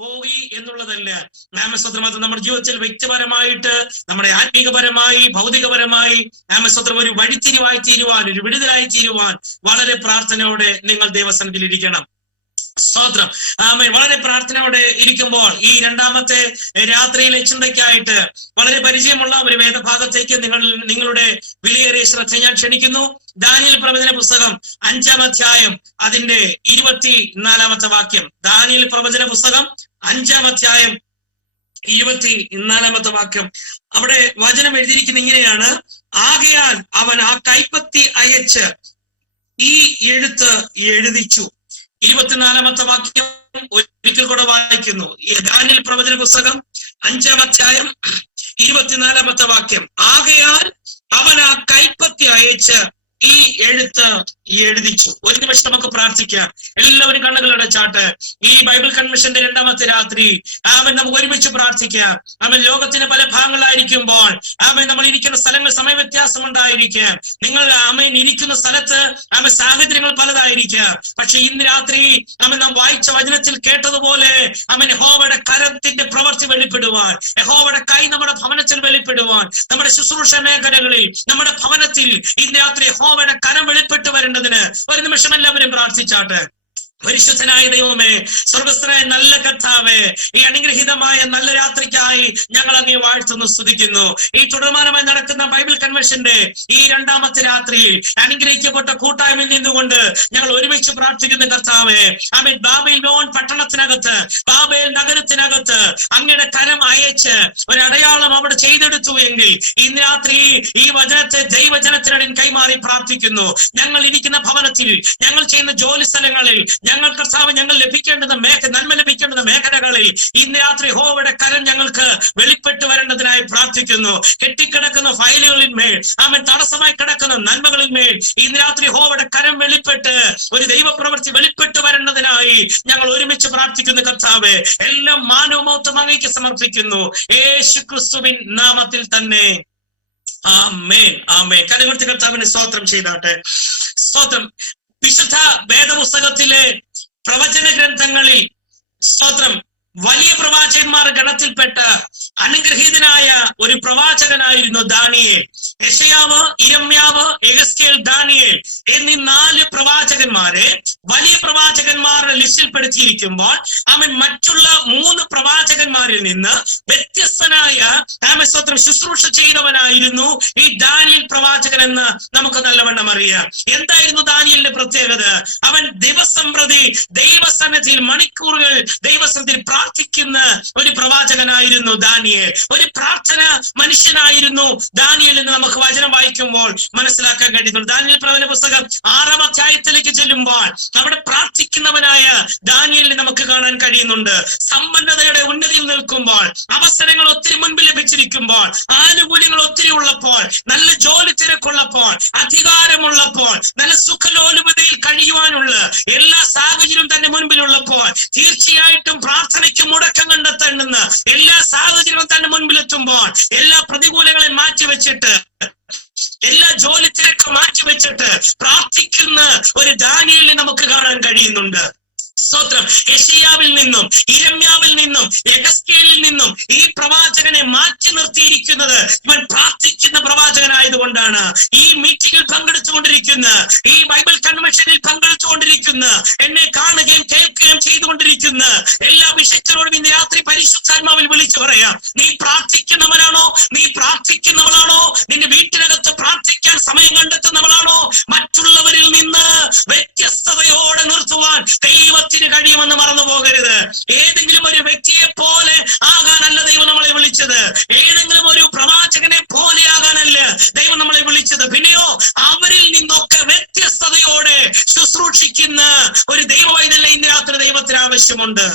പോയി എന്നുള്ളതല്ല. നാമസ്വത്രം അത് നമ്മുടെ ജീവിതത്തിൽ വ്യക്തിപരമായിട്ട്, നമ്മുടെ ആത്മീകപരമായി, ഭൗതികപരമായി നാമസ്വത്രം ഒരു വഴിത്തിരിവായി തീരുവാൻ, ഒരു വിടുതലായി തീരുവാൻ വളരെ പ്രാർത്ഥനയോടെ നിങ്ങൾ ദൈവസന്നിധിയിൽ ഇരിക്കണം. സ്തോത്രം. ആമേൻ. വളരെ പ്രാർത്ഥനയോടെ ഇരിക്കുമ്പോൾ ഈ രണ്ടാമത്തെ രാത്രിയിലെ ചിന്തയ്ക്കായിട്ട് വളരെ പരിചയമുള്ള ഒരു വേദഭാഗത്തേക്ക് നിങ്ങളുടെ വിലയേറിയ ശ്രദ്ധ ഞാൻ ക്ഷണിക്കുന്നു. ദാനിയേൽ പ്രവചന പുസ്തകം 5-ാം അധ്യായം അതിന്റെ 24-ാമത്തെ വാക്യം. ദാനിയേൽ പ്രവചന പുസ്തകം 5-ാം അധ്യായം 24-ാമത്തെ വാക്യം. അവിടെ വചനം എഴുതിയിരിക്കുന്ന ഇങ്ങനെയാണ്: ആകയാൽ അവൻ ആ കൈപ്പത്തി അയച്ച് ഈ എഴുത്ത് എഴുതിച്ചു. 24-ാമത്തെ വാക്യം ഒരിക്കൽ കൂടെ വായിക്കുന്നു. ദാനിയേൽ പ്രവചന പുസ്തകം 5-ാം അധ്യായം 24-ാമത്തെ വാക്യം. ആകയാൽ അവൻ ആ കൈപ്പത്തി അയച്ച് ഈ എഴുത്ത് എഴുതിച്ചു. ഒരു നിമിഷം നമുക്ക് പ്രാർത്ഥിക്കാം. എല്ലാവരും കണ്ണുകൾ അടച്ചാട്ട് ഈ ബൈബിൾ കൺവെൻഷന്റെ രണ്ടാമത്തെ രാത്രി ആമേൻ നമുക്ക് ഒരുമിച്ച് പ്രാർത്ഥിക്കാം. ആമേൻ. ലോകത്തിന്റെ പല ഭാഗങ്ങളായിരിക്കുമ്പോൾ ആമേൻ നമ്മൾ ഇരിക്കുന്ന സ്ഥലങ്ങൾ സമയ വ്യത്യാസം ഉണ്ടായിരിക്കാം. നിങ്ങൾ ആമേൻ ഇരിക്കുന്ന സ്ഥലത്ത് ആമേൻ സാഹചര്യങ്ങൾ പലതായിരിക്കാം. പക്ഷെ ഇന്ന് രാത്രി ആമേൻ നാം വായിച്ച വചനത്തിൽ കേട്ടതുപോലെ ആമേൻ യഹോവയുടെ കരത്തിന്റെ പ്രവൃത്തി വെളിപ്പെടുവാൻ, യഹോവയുടെ കൈ നമ്മുടെ ഭവനത്തിൽ വെളിപ്പെടുവാൻ, നമ്മുടെ ശുശ്രൂഷ മേഖലകളിൽ, നമ്മുടെ ഭവനത്തിൽ ഇന്ന് രാത്രി യഹോവയുടെ കരം വെളിപ്പെട്ടു വരേണ്ടതിന് ഒരു നിമിഷം എല്ലാവരും പ്രാർത്ഥിച്ചാട്ടെ. പരിശുദ്ധനായ ദൈവമേ, സ്വർഗസ്ഥനായ നല്ല കർത്താവേ, ഈ അനുഗ്രഹീതമായ നല്ല രാത്രിക്കായി ഞങ്ങൾ അങ്ങേ വാഴ്ത്തുന്നു, സ്തുതിക്കുന്നു. ഈ തുടർമാനമായി നടക്കുന്ന ബൈബിൾ കൺവെൻഷന്റെ ഈ രണ്ടാമത്തെ രാത്രിയിൽ അനുഗ്രഹിക്കപ്പെട്ട കൂട്ടായ്മയിൽ നിന്നുകൊണ്ട് ഞങ്ങൾ ഒരുമിച്ച് പ്രാർത്ഥിക്കുന്ന കർത്താവേ, ആമേൻ. ബാബേൽ പട്ടണത്തിനകത്ത്, ബാബേൽ നഗരത്തിനകത്ത് അങ്ങയുടെ കരം അയച്ച് ഒരു അടയാളം അവിടെ ചെയ്തെടുത്തു എങ്കിൽ ഇന്ന് രാത്രി ഈ വചനത്തെ ദൈവജനത്തിനടിൽ കൈമാറി പ്രാർത്ഥിക്കുന്നു. ഞങ്ങൾ ഇരിക്കുന്ന ഭവനത്തിൽ, ഞങ്ങൾ ചെയ്യുന്ന ജോലി സ്ഥലങ്ങളിൽ, ഞങ്ങൾ കർത്താവ് ഞങ്ങൾ ലഭിക്കേണ്ടത് നന്മ ലഭിക്കേണ്ടത് മേഖലകളിൽ ഇന്ന് രാത്രി യഹോവയുടെ കരം ഞങ്ങൾക്ക് വെളിപ്പെട്ട് വരേണ്ടതിനായി പ്രാർത്ഥിക്കുന്നു. കെട്ടിക്കിടക്കുന്ന ഫയലുകളിന്മേൽ, ആമേൻ, തടസ്സമായി കിടക്കുന്ന നന്മകളിന്മേൽ ഇന്ന് രാത്രി യഹോവയുടെ കരം വെളിപ്പെട്ട് ഒരു ദൈവപ്രവൃത്തി വെളിപ്പെട്ട് വരേണ്ടതിനായി ഞങ്ങൾ ഒരുമിച്ച് പ്രാർത്ഥിക്കുന്നു. കർത്താവേ, എല്ലാം മാനവമൗത്വം അങ്ങേക്ക് സമർപ്പിക്കുന്നു, യേശു ക്രിസ്തുവിൻ നാമത്തിൽ തന്നെ. ആമേൻ, ആമേൻ. കരമുയർത്തി കർത്താവിനെ സ്തോത്രം ചെയ്താട്ടെ. സ്തോത്രം. വിശുദ്ധ വേദപുസ്തകത്തിലെ പ്രവചന ഗ്രന്ഥങ്ങളിൽ സ്തോത്രം വലിയ പ്രവാചകന്മാർ ഗണത്തിൽപ്പെട്ട അനുഗ്രഹീതനായ ഒരു പ്രവാചകനായിരുന്നു ദാനിയേൽ. യെശയ്യാവ്, ഇരമ്യാവ്, യെഹെസ്കേൽ, ദാനിയേൽ എന്നീ 4 പ്രവാചകന്മാരെ വലിയ പ്രവാചകന്മാരുടെ ലിസ്റ്റിൽപ്പെടുത്തിയിരിക്കുമ്പോൾ അവൻ മറ്റുള്ള 3 പ്രവാചകന്മാരിൽ നിന്ന് വ്യത്യസ്തനായ സ്തോത്രം ശുശ്രൂഷ ചെയ്തവനായിരുന്നു ഈ ദാനിയേൽ പ്രവാചകൻ എന്ന് നമുക്ക് നല്ലവണ്ണം അറിയാം. എന്തായിരുന്നു ദാനിയേലിന്റെ പ്രത്യേകത? അവൻ ദിവസം പ്രതി ദൈവസന്നിധിയിൽ മണിക്കൂറുകൾ ദൈവസന്നിധിയിൽ പ്രാർത്ഥിക്കുന്ന ഒരു പ്രവാചകനായിരുന്നു ദാനിയേൽ. ഒരു പ്രാർത്ഥന മനുഷ്യനായിരുന്നു ദാനിയേൽ എന്ന് നമുക്ക് വചനം വായിക്കുമ്പോൾ മനസ്സിലാക്കാൻ കഴിയുന്നു. ദാനിയേൽ പ്രവചന പുസ്തകം 6-ാം അധ്യായത്തിലേക്ക് ചെല്ലുമ്പോൾ അവിടെ പ്രാർത്ഥിക്കുന്നവനായ ദാനിയേലിനെ നമുക്ക് കാണാൻ കഴിയുന്നുണ്ട്. സമ്പന്നതയുടെ ഉന്നതിയിൽ നിൽക്കുമ്പോൾ, അവസരങ്ങൾ ഒത്തിരി മുൻപിൽ ലഭിച്ചിരിക്കുമ്പോൾ, ആനുകൂല്യങ്ങൾ ഒത്തിരി ഉള്ളപ്പോൾ, നല്ല ജോലി തിരക്കുള്ളപ്പോൾ, അധികാരമുള്ളപ്പോൾ, നല്ല സുഖലോലുപതയിൽ കഴിയുവാനുള്ള എല്ലാ സാഹചര്യവും തന്നെ മുൻപിലുള്ളപ്പോൾ, തീർച്ചയായിട്ടും പ്രാർത്ഥനയ്ക്ക് മുടക്കം കണ്ടെത്തേണ്ടുന്ന എല്ലാ സാഹചര്യവും തന്നെ മുൻപിലെത്തുമ്പോൾ, എല്ലാ പ്രതികൂലങ്ങളെ മാറ്റിവെച്ചിട്ട്, എല്ലാ ജോലി തിരക്കും മാറ്റിവെച്ചിട്ട് പ്രാർത്ഥിക്കുന്ന ഒരു ദാനിയേലിനെ നമുക്ക് കാണാൻ കഴിയുന്നുണ്ട്. സ്തോത്രം. യെശയ്യാവിൽ നിന്നും, ഇരമ്യാവിൽ നിന്നും, യെഹെസ്കേലിൽ നിന്നും ഈ പ്രവാചകനെ മാറ്റി നിർത്തിയിരിക്കുന്നത് ഇവൻ പ്രാർത്ഥിക്കുന്ന പ്രവാചകനായതുകൊണ്ടാണ്. ഈ മീറ്റിംഗിൽ പങ്കെടുത്തുകൊണ്ടിരിക്കുന്ന, ഈ ബൈബിൾ കൺവെൻഷനിൽ പങ്കെടുത്തുകൊണ്ടിരിക്കുന്ന, എന്നെ കാണുകയും കേൾക്കുകയും ചെയ്തുകൊണ്ടിരിക്കുന്ന എല്ലാ വിശുദ്ധരോടും ഇന്ന് രാത്രി പരിശുദ്ധാത്മാവിൽ വിളിച്ചു പറയാം: നീ പ്രാർത്ഥിക്കുന്നവനാണോ? നീ പ്രാർത്ഥിക്കുന്നവളാണോ? നിന്റെ വീട്ടിനകത്ത് പ്രാർത്ഥിക്കാൻ സമയം കണ്ടെത്തുന്നവളാണോ? മറ്റുള്ളവരിൽ നിന്ന് വ്യത്യസ്തതയോടെ നിർത്തുവാൻ ദൈവത്തിന് കഴിയുമെന്ന് മറന്നു പോകരുത്. ഏതെങ്കിലും ഒരു വ്യക്തിയെ പോലെ ആകാനല്ല ദൈവം നമ്മളെ വിളിച്ചത്. ഏതെങ്കിലും ഒരു പ്രവാചകനെ പോലെ ആകാനല്ല ദൈവം നമ്മളെ വിളിച്ചത്. പിന്നെയോ അവരിൽ നിന്നൊക്കെ വ്യത്യസ്തതയോടെ ശുശ്രൂഷിക്കുന്ന ഒരു ദൈവവൈതല്യം ഇന്ന് രാത്രി ദൈവത്തിന് ആവശ്യമുണ്ട്.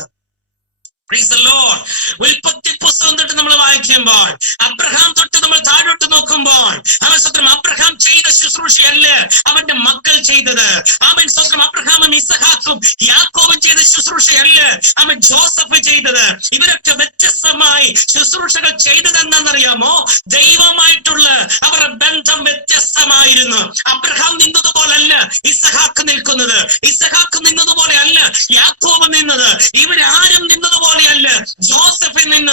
ഉൽപ്പത്തി പുസ്തകം തൊട്ട് നമ്മൾ വായിക്കുമ്പോൾ, അബ്രഹാം തൊട്ട് നമ്മൾ താഴോട്ട് നോക്കുമ്പോൾ, അവൻ സ്വന്തം അബ്രഹാം ചെയ്ത ശുശ്രൂഷയല്ല അവന്റെ മക്കൾ ചെയ്തത്. അവൻ സ്വന്തം അബ്രഹാമും ഇസഹാക്കും യാക്കോബും ചെയ്ത ശുശ്രൂഷയല്ല അവൻ ജോസഫ് ചെയ്തത്. ഇവരൊക്കെ വ്യത്യസ്തമായി ശുശ്രൂഷകൾ ചെയ്തതെന്നറിയാമോ? ദൈവമായിട്ടുള്ള അവരുടെ ബന്ധം വ്യത്യസ്തമായിരുന്നു. അബ്രഹാം നിന്നതുപോലല്ല ഇസഹാക്ക് നിൽക്കുന്നത്, ഇസഹാക്ക് നിന്നതുപോലെ അല്ല യാക്കോബ് നിന്നത്, ഇവരാരും നിന്നത്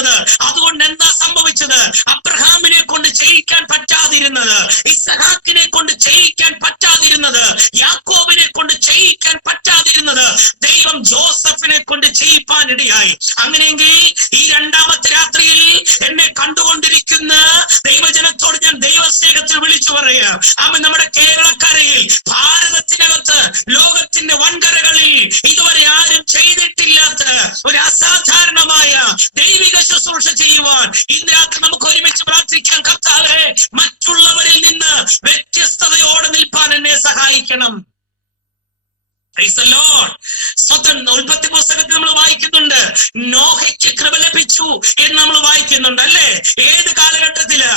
ചെയ്തത്. അതുകൊണ്ട് എന്താ സംഭവിച്ചത്? അബ്രഹാമിനെ കൊണ്ട് ചെയ്യിക്കാൻ പറ്റാതിരുന്നത്, ഇസ്ഹാക്കിനെ കൊണ്ട് ചെയ്യിക്കാൻ പറ്റാതിരുന്നത്, യാക്കോബിനെ കൊണ്ട് ചെയ്യിക്കാൻ പറ്റാതിരുന്നത് ദൈവം ജോസഫിനെ കൊണ്ട് ചെയ്യിപ്പാനിടയായി. അങ്ങനെയെങ്കിൽ ഈ രണ്ടാമത്തെ രാത്രിയിൽ എന്നെ കണ്ടുകൊണ്ടിരിക്കുന്ന ദൈവജനത്തോട് ഞാൻ ദൈവസ്നേഹത്തിൽ വിളിച്ചു പറയുക, അവൻ നമ്മുടെ കേരളക്കരയിൽ, ഭാരതത്തിനകത്ത്, ലോകത്തിന്റെ വൻകരകളിൽ ഇതുവരെ ആരും ചെയ്തിട്ടില്ലാത്ത ഒരു അസാധാരണമായ ദൈവിക ശുശ്രൂഷ ചെയ്യുവാൻ ഇന്ന് രാത്രി നമുക്ക് ഒരുമിച്ച് പ്രാർത്ഥിക്കാൻ. കർത്താവേ, മറ്റുള്ളവരിൽ നിന്ന് വ്യത്യസ്തതയോടെ നിൽപ്പാൻ എന്നെ സഹായിക്കണം. ഉൽപ്പത്തി പുസ്തകത്തിൽ നമ്മൾ വായിക്കുന്നുണ്ട്, നോഹയ്ക്ക് കൃപ ലഭിച്ചു എന്ന് നമ്മൾ വായിക്കുന്നുണ്ട് അല്ലേ? ഏത് കാലഘട്ടത്തില്?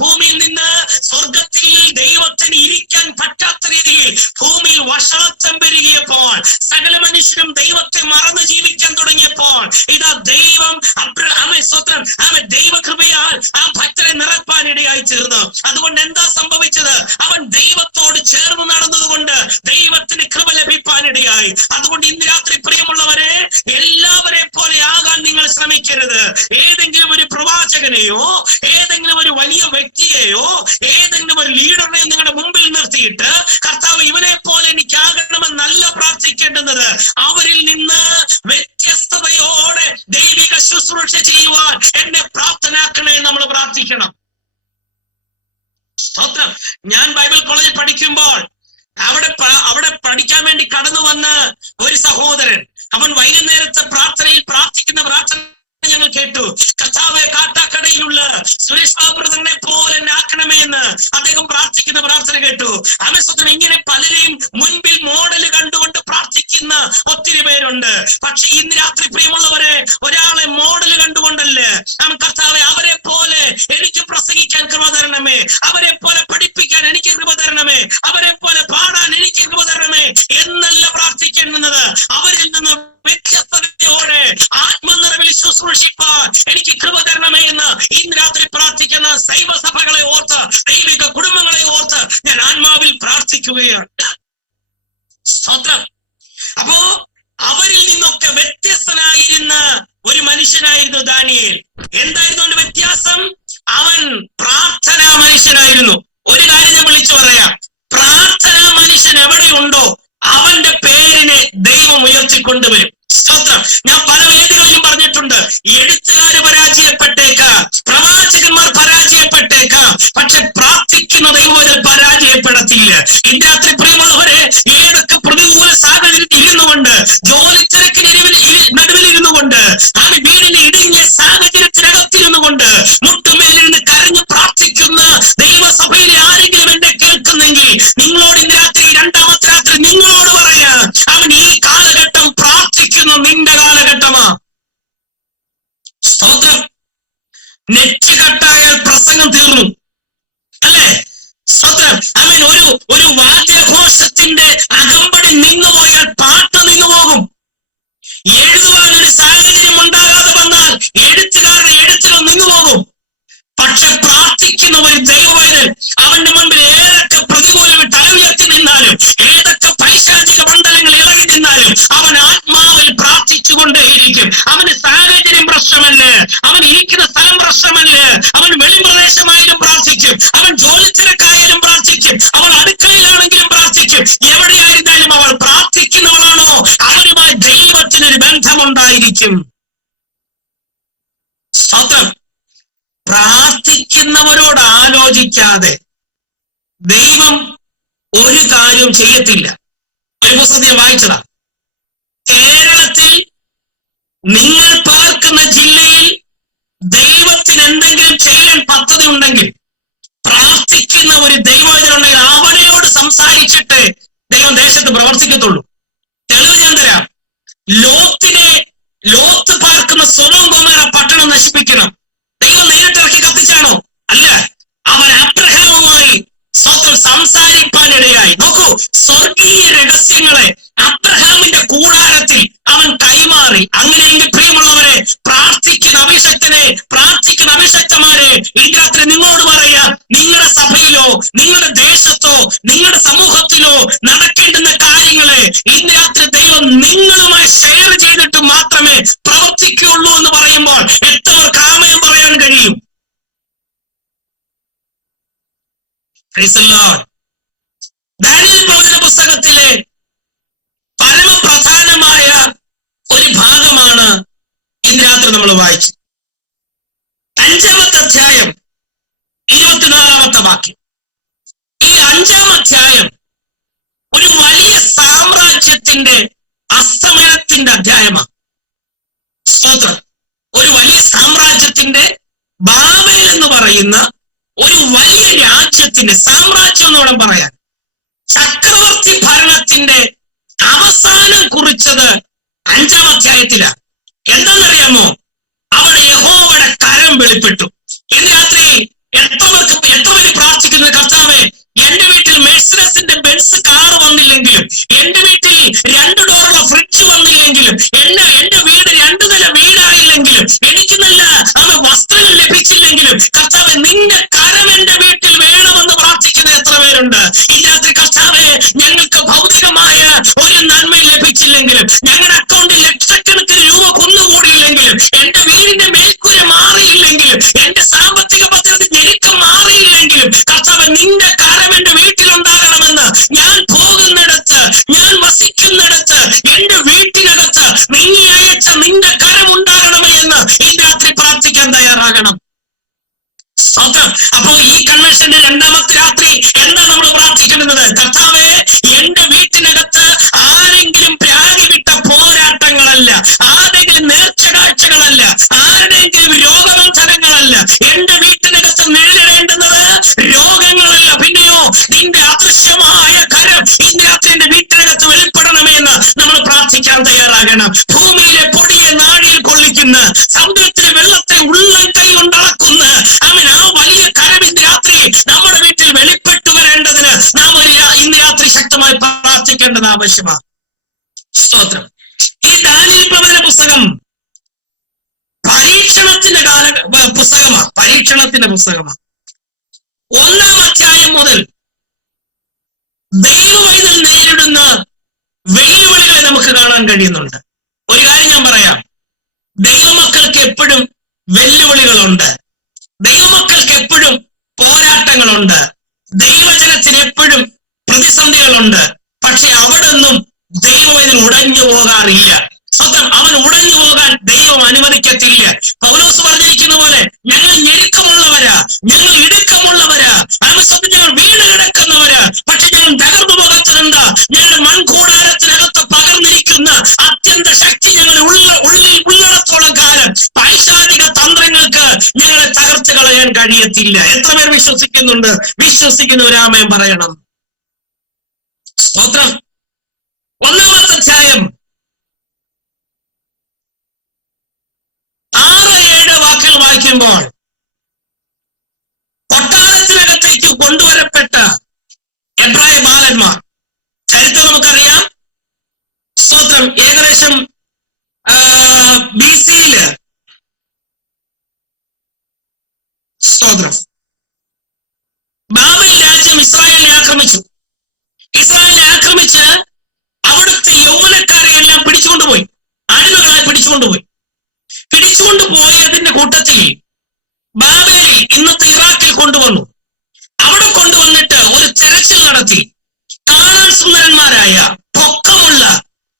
ഭൂമിയിൽ നിന്ന് സ്വർഗത്തിൽ ദൈവത്തിന് ഇരിക്കാൻ പറ്റാത്ത രീതിയിൽ ഭൂമിയിൽ വഷളത്വം പെരുകിയപ്പോൾ, സകല മനുഷ്യരും ദൈവത്തെ മറന്ന് ജീവിക്കാൻ തുടങ്ങിയപ്പോൾ, ഇതാ ദൈവം ദൈവകൃപയാൽ ആ ഭക്തരെ നിറപ്പാനിടയായി തീർന്നു. അതുകൊണ്ട് എന്താ സംഭവിച്ചത്? അവൻ ദൈവത്തോട് ചേർന്ന് നടന്നതുകൊണ്ട് ദൈവത്തിന് കൃപ ലഭിപ്പാനിടയായി. അതുകൊണ്ട് ഇന്ന് രാത്രി പ്രിയമുള്ളവരെ, എല്ലാവരെ പോലെ ആകാൻ നിങ്ങൾ ശ്രമിക്കരുത്. ഏതെങ്കിലും ഒരു പ്രവാചകനെയോ ഏതെങ്കിലും ഒരു വലിയ വ്യക്തിയെയോ ഏതെങ്കിലും ഒരു ലീഡറിനെയോ നിങ്ങളുടെ മുമ്പിൽ നിർത്തിയിട്ട് കർത്താവ് ഇവനെ പോലെ എനിക്കാകണമെന്നല്ല പ്രാർത്ഥിക്കേണ്ടുന്നത്. അവരിൽ നിന്ന് വ്യത്യസ്തതയോടെ ദൈവിക ശുശ്രൂഷ ചെയ്യുവാൻ എന്നെ പ്രാപ്തനാക്കണേ നമ്മൾ പ്രാർത്ഥിക്കണം. സ്തോത്രം. ഞാൻ ബൈബിൾ കോളേജിൽ പഠിക്കുമ്പോൾ അവിടെ പഠിക്കാൻ വേണ്ടി കടന്നു വന്ന ഒരു സഹോദരൻ, അവൻ വൈകുന്നേരത്തെ പ്രാർത്ഥനയിൽ പ്രാർത്ഥിക്കുന്ന പ്രാർത്ഥന ഞങ്ങൾ കേട്ടു. കർത്താവെ, കാട്ടാക്കടയിലുള്ള സുരേഷ് ബാബുനെ പോലെ ആക്കണമേ എന്ന് അദ്ദേഹം പ്രാർത്ഥിക്കുന്ന പ്രാർത്ഥന കേട്ടു. ആമേൻ. ഇങ്ങനെ പലരെയും മുൻപിൽ മോഡൽ കണ്ടുകൊണ്ട് പ്രാർത്ഥിക്കുന്ന ഒത്തിരി പേരുണ്ട്. പക്ഷെ ഇന്ന് രാത്രി പ്രിയമുള്ളവരെ, ഒരാളെ മോഡൽ കണ്ടുകൊണ്ടല്ലേ, കർത്താവെ അവരെ പോലെ എനിക്ക് പ്രസംഗിക്കാൻ കൃപ തരണമേ, അവരെ പോലെ പഠിപ്പിക്കാൻ എനിക്ക് കൃപ തരണമേ, അവരെ പോലെ പാടാൻ എനിക്ക് കൃപ തരണമേ എന്നല്ല പ്രാർത്ഥിക്കേണ്ടുന്നത്. അവരിൽ നിന്ന് വ്യത്യസ്തതയോടെ ആത്മനിറവിൽ ശുശ്രൂഷിപ്പാൻ എനിക്ക് കൃപ തരണമേ എന്ന് ഇന്ന് രാത്രി പ്രാർത്ഥിക്കുന്ന ദൈവസഭകളെ ഓർത്ത്, ദൈവിക കുടുംബങ്ങളെ ഓർത്ത് ഞാൻ ആത്മാവിൽ പ്രാർത്ഥിക്കുകയാണ്. സ്തോത്രം. അപ്പോ അവരിൽ നിന്നൊക്കെ വ്യത്യസ്തനായിരുന്ന ഒരു മനുഷ്യനായിരുന്നു ദാനിയേൽ. എന്തായിരുന്നു അവന്റെ വ്യത്യാസം? അവൻ പ്രാർത്ഥനാ മനുഷ്യനായിരുന്നു. ഒരു കാര്യം ഞാൻ വിളിച്ചു പറയാം, പ്രാർത്ഥനാ മനുഷ്യൻ എവിടെയുണ്ടോ അവന്റെ പേരിനെ ദൈവം ഉയർത്തിക്കൊണ്ടുവരും. സ്തോത്രം. ഞാൻ പല വേദികളിലും പറഞ്ഞിട്ടുണ്ട്, എഴുത്തുകാര് പരാജയപ്പെട്ടേക്കാം, പ്രവാചകന്മാർ പരാജയപ്പെട്ടേക്കാം, പക്ഷെ പ്രാർത്ഥിക്കുന്ന ദൈവം പരാജയപ്പെടത്തില്ല. ഇന്ന് രാത്രി പ്രിയമുള്ളവരെ, ഏതൊക്കെ പ്രതികൂല സാഹചര്യത്തിൽ ഇരുന്നുകൊണ്ട്, ജോലി തിരക്കിന് നടുവിൽ ഇരുന്നുകൊണ്ട്, ആ വീടിന് ഇടുങ്ങിയ സാഹചര്യത്തിനകത്തിരുന്നു കൊണ്ട് മുട്ടുമേലിരുന്ന് കരഞ്ഞ് പ്രാർത്ഥിക്കുന്ന ദൈവസഭയിലെ ആരെങ്കിലും എന്നെ കേൾക്കുന്നെങ്കിൽ നിങ്ങളോട് ഇന്ന് രാത്രി, രണ്ടാമത്തെ രാത്രി നിങ്ങളോട് പറയാ, അവൻ ഈ കാലഘട്ടം പ്രാർത്ഥിക്കുന്ന നിന്റെ കാലഘട്ടമാ. സ്തോത്രം. നെറ്റ് കട്ടായാൽ പ്രസംഗം തീർന്നു അല്ലേ? സ്തോത്രം. അവൻ ഒരു വാദ്യഘോഷത്തിന്റെ അകമ്പടി നിന്നുപോയാൽ പാട്ട് നിന്നുപോകും. എഴുതുവാൻ ഒരു സാഹചര്യം ഉണ്ടാകാതെ വന്നാൽ എഴുത്തുകാരുടെ എഴുത്തുകൾ നിന്നുപോകും. പക്ഷെ പ്രാർത്ഥിക്കുന്ന ഒരു ദൈവവേദൻ അവന്റെ മുൻപിൽ ഏതൊക്കെ പ്രതികൂലം തല ഉയർത്തി നിന്നാലും, ഏതൊക്കെ പൈശാചിക മണ്ഡലങ്ങൾ ഇറങ്ങി നിന്നാലും അവൻ ആത്മാവിൽ പ്രാർത്ഥിച്ചുകൊണ്ടേയിരിക്കും. അവന് സാഹചര്യം പ്രശ്നമല്ലേ, അവൻ ഇരിക്കുന്ന സ്ഥലം പ്രശ്നമല്ലേ, അവൻ വെളിപ്രദേശമായാലും പ്രാർത്ഥിക്കും, അവൻ ജോലി തിരക്കായാലും പ്രാർത്ഥിക്കും, അവൾ അടുക്കളയിലാണെങ്കിലും പ്രാർത്ഥിക്കും. എവിടെയായിരുന്നാലും അവൾ പ്രാർത്ഥിക്കുന്നവളാണോ അവനുമായി ദൈവത്തിനൊരു ബന്ധമുണ്ടായിരിക്കും. സ്തോത്രം. പ്രാർത്ഥിക്കുന്നവരോട് ആലോചിക്കാതെ ദൈവം ഒരു കാര്യവും ചെയ്യത്തില്ല. ഒരു പുസ്തകം ഞാൻ വായിച്ചതാ. കേരളത്തിൽ നിങ്ങൾ പാർക്കുന്ന ജില്ലയിൽ ദൈവത്തിന് എന്തെങ്കിലും ചെയ്യാൻ പദ്ധതി ഉണ്ടെങ്കിൽ, പ്രാർത്ഥിക്കുന്ന ഒരു ദൈവജനുണ്ടെങ്കിൽ അവനോട് സംസാരിച്ചിട്ട് ദൈവം ദേശത്ത് പ്രവർത്തിക്കത്തുള്ളൂ. തെളിവ് ഞാൻ തരാം. ലോത്ത് പാർക്കുന്ന സൊദോം ഗൊമോറ പട്ടണം നശിപ്പിക്കണം. ദൈവം നേരിട്ടിറക്കി കത്തിച്ചാണോ? അല്ല. അവൻ അബ്രഹാമുമായി സ്വന്തം സംസാരിപ്പാനിടയായി. നോക്കൂ, സ്വർഗീയ രഹസ്യങ്ങളെ അബ്രഹാമിന്റെ കൂടാരത്തിൽ അവൻ കൈമാറി. അങ്ങനെയെങ്കിൽ പ്രിയമുള്ളവരെ, പ്രാർത്ഥിക്കുന്ന അഭിഷക്തന്മാരെ ഈ രാത്രി നിങ്ങളോട് പറയാം, നിങ്ങളുടെ സഭയിലോ നിങ്ങളുടെ ദേശത്തോ നിങ്ങളുടെ സമൂഹത്തിലോ നടക്കേണ്ടുന്ന കാര്യങ്ങളെ ഇന്ന് രാത്രി ദൈവം നിങ്ങളുമായി ഷെയർ ചെയ്തിട്ട് മാത്രമേ പ്രവർത്തിക്കുകയുള്ളൂ എന്ന് പറയുമ്പോൾ എത്ര ദാനിയേൽ പ്രവചന പുസ്തകത്തിലെ പരമപ്രധാനമായ ഒരു ഭാഗമാണ് ഇന്ന് രാത്രി നമ്മൾ വായിച്ചത്. 5-ാമത്തെ അധ്യായം 24-ാമത്തെ വാക്യം. ഈ 5-ാം അധ്യായം ഒരു വലിയ സാമ്രാജ്യത്തിന്റെ അസ്തമനത്തിന്റെ അധ്യായമാണ്. സ്തോത്രം. ഒരു വലിയ സാമ്രാജ്യത്തിന്റെ, ബാബേൽ എന്ന് പറയുന്ന ഒരു വലിയ രാജ്യത്തിന്റെ, സാമ്രാജ്യം എന്ന് വേണം പറയാൻ, ചക്രവർത്തി ഭരണത്തിന്റെ അവസാനം കുറിച്ചത് 5-ാം അധ്യായത്തിലാണ്. എന്താണെന്നറിയാമോ? അവിടെ യഹോവയുടെ കരം വെളിപ്പെട്ടു. ഇന്ന് രാത്രി എത്ര പേര് പ്രാർത്ഥിക്കുന്നത്, കർത്താവേ, എന്റെ വീട്ടിൽ മെഴ്സിഡസിന്റെ ബെൻസ് കാർ വന്നില്ലെങ്കിലും, എന്റെ വീട്ടിൽ 2 ഡോറുള്ള ഫ്രിഡ്ജ് വന്നില്ലെങ്കിലും, എന്റെ വീട് 2 നില വീടായില്ലെങ്കിലും, എനിക്ക് നല്ല വസ്ത്രങ്ങൾ ലഭിച്ചില്ലെങ്കിലും, കർത്താവെ, നിന്റെ കരം എന്റെ വീട്ടിൽ വേണമെന്ന് പ്രാർത്ഥിക്കുന്ന എത്ര പേരുണ്ട്? ഈ രാത്രി കർത്താവെ, ഞങ്ങൾക്ക് ഭൗതികമായ ഒരു നന്മയും ലഭിച്ചില്ലെങ്കിലും, ഞങ്ങളുടെ അക്കൗണ്ടിൽ ലക്ഷക്കണക്കിന് രൂപ കുന്നുകൂടിയില്ലെങ്കിലും, എന്റെ വീടിന്റെ മേൽക്കൂര മാറിയില്ലെങ്കിലും, എന്റെ സാമ്പത്തിക പദ്ധതി ഞെരുക്കം മാറിയില്ലെങ്കിലും, കർത്താവെ, നിന്റെ കരം എന്റെ വീട്ടിലുണ്ടാകണമെന്ന്, ഞാൻ പോകുന്നിടത്ത്, ഞാൻ വസിക്കുന്നിടത്ത്, എന്റെ വീട്ടിനകത്ത് നീ അയച്ച നിന്റെ കരം ഉണ്ടാകണമേ എന്ന് ഈ രാത്രി പ്രാർത്ഥിക്കാൻ തയ്യാറാകണം. അപ്പോ ഈ കൺവെൻഷന്റെ 2-ാമത്തെ രാത്രി എന്താ നമ്മൾ പ്രാർത്ഥിക്കുന്നത്? കർത്താവേ, എന്റെ വീട്ടിനകത്ത് ആരെങ്കിലും പ്രാഗി വിട്ട പോരാട്ടങ്ങളല്ല, ആരുടെയെങ്കിലും നേർച്ച കാഴ്ചകളല്ല, ആരുടെയെങ്കിലും രോഗബന്ധനങ്ങളല്ല. എന്റെ വീട്ടിനകത്ത് നേരിടേണ്ടുന്നത് രോഗങ്ങളല്ല, പിന്നെയോ നിന്റെ അദൃശ്യമായ കരം ഇന്ന് രാത്രി എന്റെ വീട്ടിനകത്ത് വെളിപ്പെടണമേ എന്ന് നമ്മൾ പ്രാർത്ഥിക്കാൻ തയ്യാറാകണം. ഭൂമിയിലെ പൊടിയെ നാഴിയിൽ കൊള്ളിക്കുന്ന, സമുദ്രത്തിലെ വെള്ളത്തെ ഉള്ളം കൈ കൊണ്ടളക്കുന്ന ആ വലിയ കരം ഇന്ന് രാത്രി നമ്മുടെ വീട്ടിൽ വെളിപ്പെട്ടു വരേണ്ടതിന് നാം ഇന്ന് രാത്രി ശക്തമായി പ്രാർത്ഥിക്കേണ്ടത് ആവശ്യമാണ്. സ്തോത്രം. ഈ ദാനിയേൽ പ്രവചന പുസ്തകം പരീക്ഷണത്തിന്റെ പുസ്തകമാണ്. 1-ാം അധ്യായം മുതൽ ദൈവവൈതൽ നേരിടുന്ന വെല്ലുവിളികളെ നമുക്ക് കാണാൻ കഴിയുന്നുണ്ട്. ഒരു കാര്യം ഞാൻ പറയാം, ദൈവമക്കൾക്ക് എപ്പോഴും വെല്ലുവിളികളുണ്ട്, ദൈവമക്കൾക്ക് എപ്പോഴും പോരാട്ടങ്ങളുണ്ട്, ദൈവജനത്തിന് എപ്പോഴും പ്രതിസന്ധികളുണ്ട്. പക്ഷെ അവിടെ നിന്നും ദൈവവൈതൽ ഉടഞ്ഞു പോകാറില്ല. സ്വന്തം അവൻ ഉടഞ്ഞു പോകാൻ ദൈവം അനുവദിക്കത്തില്ല. പൗലോസ് പറഞ്ഞിരിക്കുന്ന പോലെ, ഞങ്ങൾ ഞെരുക്കമുള്ളവരാ, ഞങ്ങൾ ഇടുക്കമുള്ളവരാ, ഞങ്ങൾ വീട് കിടക്കുന്നവരാ, പക്ഷെ ഞങ്ങൾ തകർന്നു പോകാത്തതെന്താ? ഞങ്ങളുടെ മൺകൂടാരത്തിനകത്ത് പകർന്നിരിക്കുന്ന അത്യന്ത ശക്തി ഞങ്ങളുടെ ഉള്ളിടത്തോളം കാലം പൈശാചിക തന്ത്രങ്ങൾക്ക് ഞങ്ങളെ തകർത്ത് കളയാൻ കഴിയത്തില്ല. എത്ര പേർ വിശ്വസിക്കുന്നുണ്ട്? വിശ്വസിക്കുന്നവരാമേൻ പറയണം. സ്തോത്രം. 1-ാമത്തെ അധ്യായം 6-7 വാക്യങ്ങൾ വായിക്കുമ്പോൾ, കൊട്ടാരത്തിനകത്തേക്ക് കൊണ്ടുവരപ്പെട്ട എബ്രായ ബാലന്മാർ, ചരിത്രം നമുക്കറിയാം. സ്തോത്രം. ഏകദേശം BC-യില് സ്തോത്രം ബാബേൽ രാജ്യം ഇസ്രായേലിനെ ആക്രമിച്ചു. ഇസ്രായേലിനെ ആക്രമിച്ച് അവിടുത്തെ യൗവനക്കാരെ എല്ലാം പിടിച്ചുകൊണ്ടുപോയി, അടിമകളായി പിടിച്ചുകൊണ്ടുപോയി. പിടിച്ചുകൊണ്ടുപോയതിന്റെ കൂട്ടത്തിൽ ബാബേലിൽ, ഇന്നത്തെ ഇറാഖിൽ കൊണ്ടുവന്നു. അവിടെ കൊണ്ടുവന്നിട്ട് ഒരു തെരച്ചിൽ നടത്തി. കാണാൻ സുന്ദരന്മാരായ, പൊക്കമുള്ള,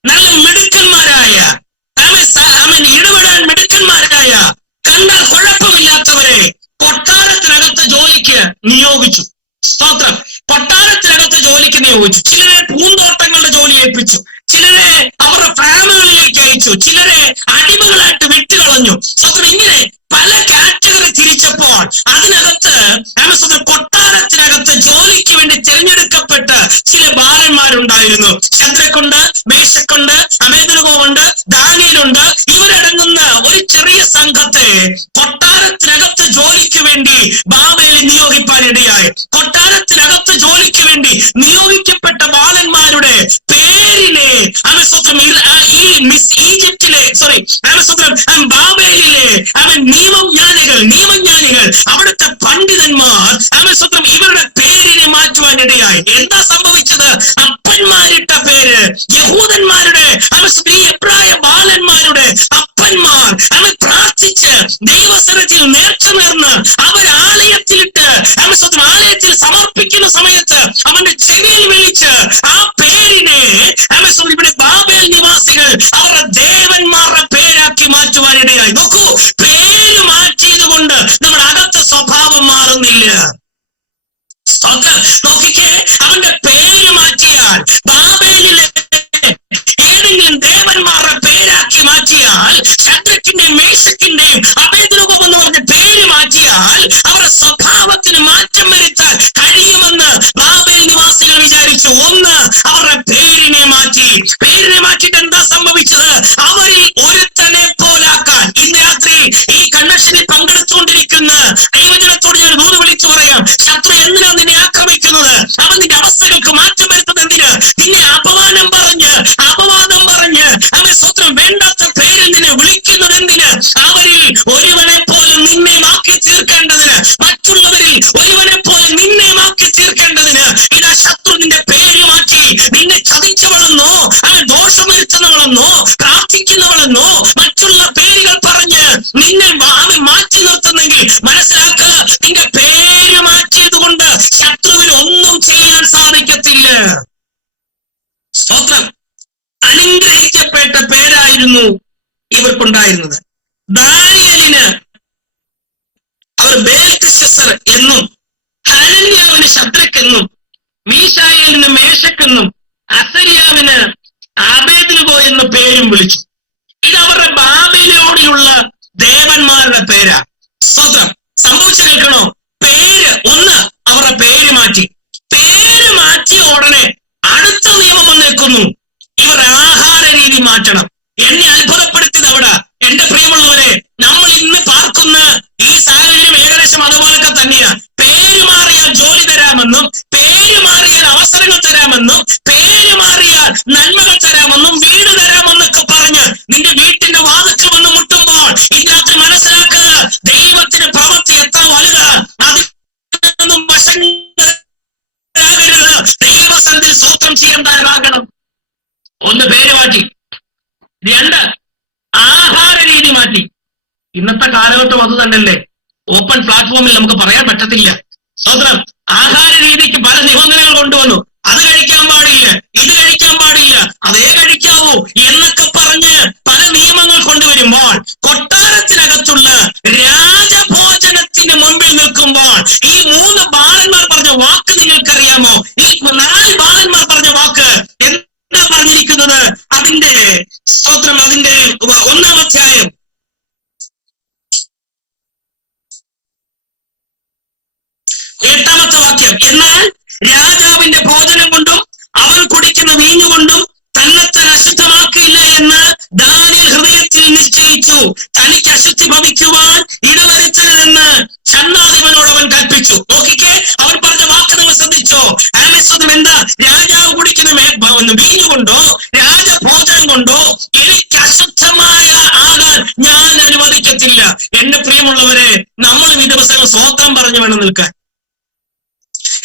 നല്ല മിടുക്കന്മാരായ, ഇടപെടാൻ മിടുക്കന്മാരായ, കണ്ടാൽ കുഴപ്പമില്ലാത്തവരെ കൊട്ടാരത്തിനകത്ത് ജോലിക്ക് നിയോഗിച്ചു. സ്തോത്രം. കൊട്ടാരത്തിനകത്ത് ജോലിക്ക് നിയോഗിച്ചു. ചിലരെ പൂന്തോട്ടങ്ങളുടെ ജോലി ഏൽപ്പിച്ചു, ചിലരെ അവരുടെ ഫാമുകളിലേക്ക് അയച്ചു, ചിലരെ അടിമകളായിട്ട് വിട്ടുകളഞ്ഞു. സ്തോത്രം. ഇങ്ങനെ പല കാറ്റഗറി തിരിച്ചപ്പോൾ അതിനകത്ത് കൊട്ടാരത്തിനകത്ത് ജോലിക്ക് വേണ്ടി തിരഞ്ഞെടുക്കപ്പെട്ട ചില ബാലന്മാരുണ്ടായിരുന്നു. ശദ്രക്കുണ്ട്, മേശക്കുണ്ട്, അബേദ്നെഗോവുണ്ട്, ദാനിയേലുണ്ട്. ഇവരടങ്ങുന്ന ഒരു ചെറിയ സംഘത്തെ കൊട്ടാരത്തിനകത്ത് ജോലിക്ക് വേണ്ടി ബാബേലിൽ നിയോഗിപ്പാനിടയായി. കൊട്ടാരത്തിനകത്ത് ജോലിക്ക് വേണ്ടി നിയോഗിക്കപ്പെട്ട ബാലന്മാരുടെ പേരിനെ ബാബേലിലെ നിയമജ്ഞാനികൾ, അവിടുത്തെ പണ്ഡിതന്മാർ ഇവരുടെ പേരിനെ മാറ്റുവാനിടയായി. എന്താ സംഭവിച്ചത്? അപ്പന്മാരിട്ട പേര്, യഹൂദന്മാരുടെ എബ്രായ ബാലന്മാരുടെ അപ്പന്മാർ പ്രാർത്ഥിച്ച് ദൈവസന്നിധിയിൽ നേർച്ച നേർന്ന് അവർ ആലയത്തിലിട്ട് ആലയത്തിൽ സമർപ്പിക്കുന്ന ശദ്രക്കിന്റെയും മേശക്കിന്റെയും അബേദ്നെഗോ എന്ന് പറഞ്ഞ പേര് മാറ്റിയാൽ അവരുടെ സ്വഭാവത്തിന് മാറ്റം വരുത്താൻ കഴിയുമെന്ന് ബാബേൽ നിവാസികൾ വിചാരിച്ചു. ഒന്ന്, അവരുടെ പേരിനെ മാറ്റിയിട്ട് എന്താ സംഭവിച്ചത്? അവരിൽ ഒരുത്തനെ പോലാക്കാൻ. ഇന്ന് രാത്രി ഈ കൺവെൻഷനിൽ പങ്കെടുത്തുകൊണ്ടിരിക്കുന്ന ദൈവജനത്തോട് ഞാൻ ദൂത് വിളിച്ചു പറയാം, ശത്രു എന്തിനാ നിന്നെ ആക്രമിക്കുന്നത്? അവൻ നിന്റെ അവസ്ഥകൾക്ക് മാറ്റം വരുത്തുന്നത് എന്തിന്? നിന്നെ അപവാദം പറഞ്ഞ് അവൻ സ്വത്രം വേണ്ടാത്ത പേരിൽ നിന്നെ വിളിക്കുന്നത് എന്തിന്? അവരിൽ ഒരുവനെ പോലും നിന്നെ മാക്കി തീർക്കേണ്ടതിന്, മറ്റുള്ളവരിൽ ഒരുവനെ പോലും നിന്നെ മാക്കി തീർക്കേണ്ടതിന് ഇതാ ശത്രു നിന്റെ പേര് മാറ്റി നിന്നെ ചതിച്ചവളെന്നോ, അവൻ ദോഷം വരുത്തുന്നവളെന്നോ, പ്രാർത്ഥിക്കുന്നവളെന്നോ മറ്റുള്ള പേരുകൾ പറഞ്ഞ് നിന്നെ അവൻ മാറ്റി നിർത്തുന്നെങ്കിൽ മനസ്സിലാക്കുക, നിന്റെ പേര് മാറ്റിയത് കൊണ്ട് ശത്രുവിന് ഒന്നും ചെയ്യാൻ സാധിക്കത്തില്ല. സ്തോത്രം. അനുഗ്രഹിക്കപ്പെട്ട പേരായിരുന്നു ഇവർക്കുണ്ടായിരുന്നത്. ദാനിയേലിന് അവർ ബേൽത്ശസ്സർ എന്നും, ഹനന്യാവിന് ശദ്രക്ക് എന്നും, മീശായേലിന് മേശക്കെന്നും, അസര്യാവിന് അബേദ്നെഗോ എന്ന് പേരും വിളിച്ചു. ഇത് അവരുടെ ബാബേലിനോടുള്ള ദേവന്മാരുടെ പേരാ. സ്തോത്രം. സംഭവിച്ചു കേൾക്കണോ? പേര് ഒന്ന്, അവരുടെ പേര് മാറ്റിയ ഉടനെ അടുത്ത നിയമം വന്നേക്കുന്നു, ഇവർ ആഹാര രീതി മാറ്റണം. എന്നെ അത്ഭുതപ്പെടുത്തിയത് അവിടെ. എന്റെ പ്രിയമുള്ളവരെ, നമ്മൾ ഇന്ന് പാർക്കുന്ന ഈ സാഹചര്യം ഏകദേശം അതുപോലൊക്കെ തന്നെയാണ്. പേര് മാറിയാൽ ജോലി തരാമെന്നും, പേര് മാറിയാൽ അവസരങ്ങൾ തരാമെന്നും, പേര് മാറിയാൽ നന്മകൾ തരാമെന്നും, വീട് തരാമെന്നൊക്കെ പറഞ്ഞ് നിന്റെ വീട്ടിന്റെ വാതിൽക്കൽ വന്ന് മുട്ടുമ്പോൾ ഇതിനകത്ത് മനസ്സിലാക്കുക, ദൈവത്തിന്റെ പ്രവൃത്തി എത്ര വലുതാ. അതിനൊന്നും ദൈവസന്ധി സ്വത്രം ചെയ്യാൻ തയ്യാറാകണം. ഒന്ന്, പേര് മാറ്റി. രണ്ട്, ആഹാര രീതി മാറ്റി. ഇന്നത്തെ കാലഘട്ടം അത് തന്നെയല്ലേ. ഓപ്പൺ പ്ലാറ്റ്ഫോമിൽ നമുക്ക് പറയാൻ പറ്റത്തില്ല. സ്വതന്ത്രം. ആഹാര രീതിക്ക് പല നിബന്ധനകൾ കൊണ്ടുവന്നു. അത് കഴിക്കാൻ പാടില്ല, ഇത് കഴിക്കാൻ പാടില്ല, അതേ കഴിക്കാവൂ എന്നൊക്കെ പറഞ്ഞ് പല നിയമങ്ങൾ കൊണ്ടുവരുമ്പോൾ കൊട്ടാരത്തിനകത്തുള്ള രാജഭോജനത്തിന് മുമ്പിൽ നിൽക്കുമ്പോൾ ഈ 3 ബാലന്മാർ പറഞ്ഞ വാക്ക് നിങ്ങൾക്കറിയാമോ? ഈ 4 ബാലന്മാർ പറഞ്ഞ വാക്ക് എന്താ പറഞ്ഞിരിക്കുന്നത്? അതിന്റെ സ്തോത്രം, അതിന്റെ 1-ാം അധ്യായം 8-ാമത്തെ വാക്യം. എന്നാൽ രാജാവിന്റെ ഭോജനം കൊണ്ടും അവൻ കുടിക്കുന്ന വീഞ്ഞുകൊണ്ടും തന്നെത്താൻ അശുദ്ധമാക്കിയില്ല എന്ന് ദാനിയേൽ ഹൃദയത്തിൽ നിശ്ചയിച്ചു. തനിക്ക് അശുദ്ധി ഭവിക്കുവാൻ ഇടവരുത്തരുതെന്ന് ഷണ്ഡാധിപനോട് അവൻ കൽപ്പിച്ചു. നോക്കിക്കേ, അവൻ പറഞ്ഞ വാക്ക് നിങ്ങൾ ശ്രദ്ധിച്ചോ? ആമേൻ. എന്താ? രാജാവ് കുടിക്കുന്ന വീഞ്ഞുകൊണ്ടോ രാജഭോജനം കൊണ്ടോ എനിക്ക് അശുദ്ധമായ ആകാൻ ഞാൻ അനുവദിക്കത്തില്ല. എന്റെ പ്രിയമുള്ളവരെ, നമ്മളും ഈ ദിവസങ്ങൾ സ്വതന്ത്രം പറഞ്ഞു വേണം നിൽക്കാൻ.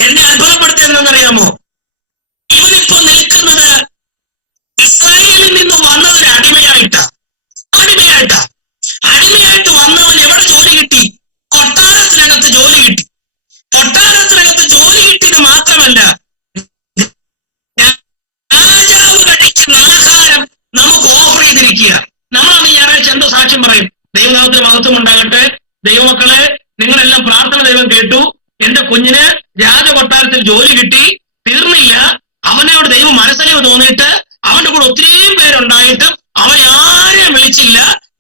എന്നെ അത്ഭുതപ്പെടുത്തിയത് എന്താണെന്നറിയാമോ? ഇവരിപ്പോ നിൽക്കുന്നത് ഇസ്രായേലിൽ നിന്ന് വന്നതൊരു അടിമയായിട്ട് വന്നവൻ എവിടെ ജോലി കിട്ടി? കൊട്ടാരത്തിനകത്ത് ജോലി കിട്ടി. കൊട്ടാരത്തിനകത്ത് ജോലി കിട്ടിയത് മാത്രമല്ല, രാജാവ് കഴിക്കുന്ന ആഹാരം നമുക്ക് ഓഫർ ചെയ്തിരിക്കുക. നമ്മളന്ന് ഞായറാഴ്ച എന്തോ സാക്ഷ്യം പറയും. ദൈവനാമത്തിന് മഹത്വം ഉണ്ടാകട്ടെ. ദൈവമക്കളെ, നിങ്ങളെല്ലാം പ്രാർത്ഥന ദൈവം കേട്ടു. എന്റെ കുഞ്ഞിന് രാജകൊട്ടാരത്തിൽ ജോലി കിട്ടി. തീർന്നില്ല, അവനോട് ദൈവം മനസ്സലിവ് തോന്നിയിട്ട് അവന്റെ കൂടെ ഒത്തിരിയും പേരുണ്ടായിട്ടും അവൻ ആരെയും വിളിച്ചില്ല.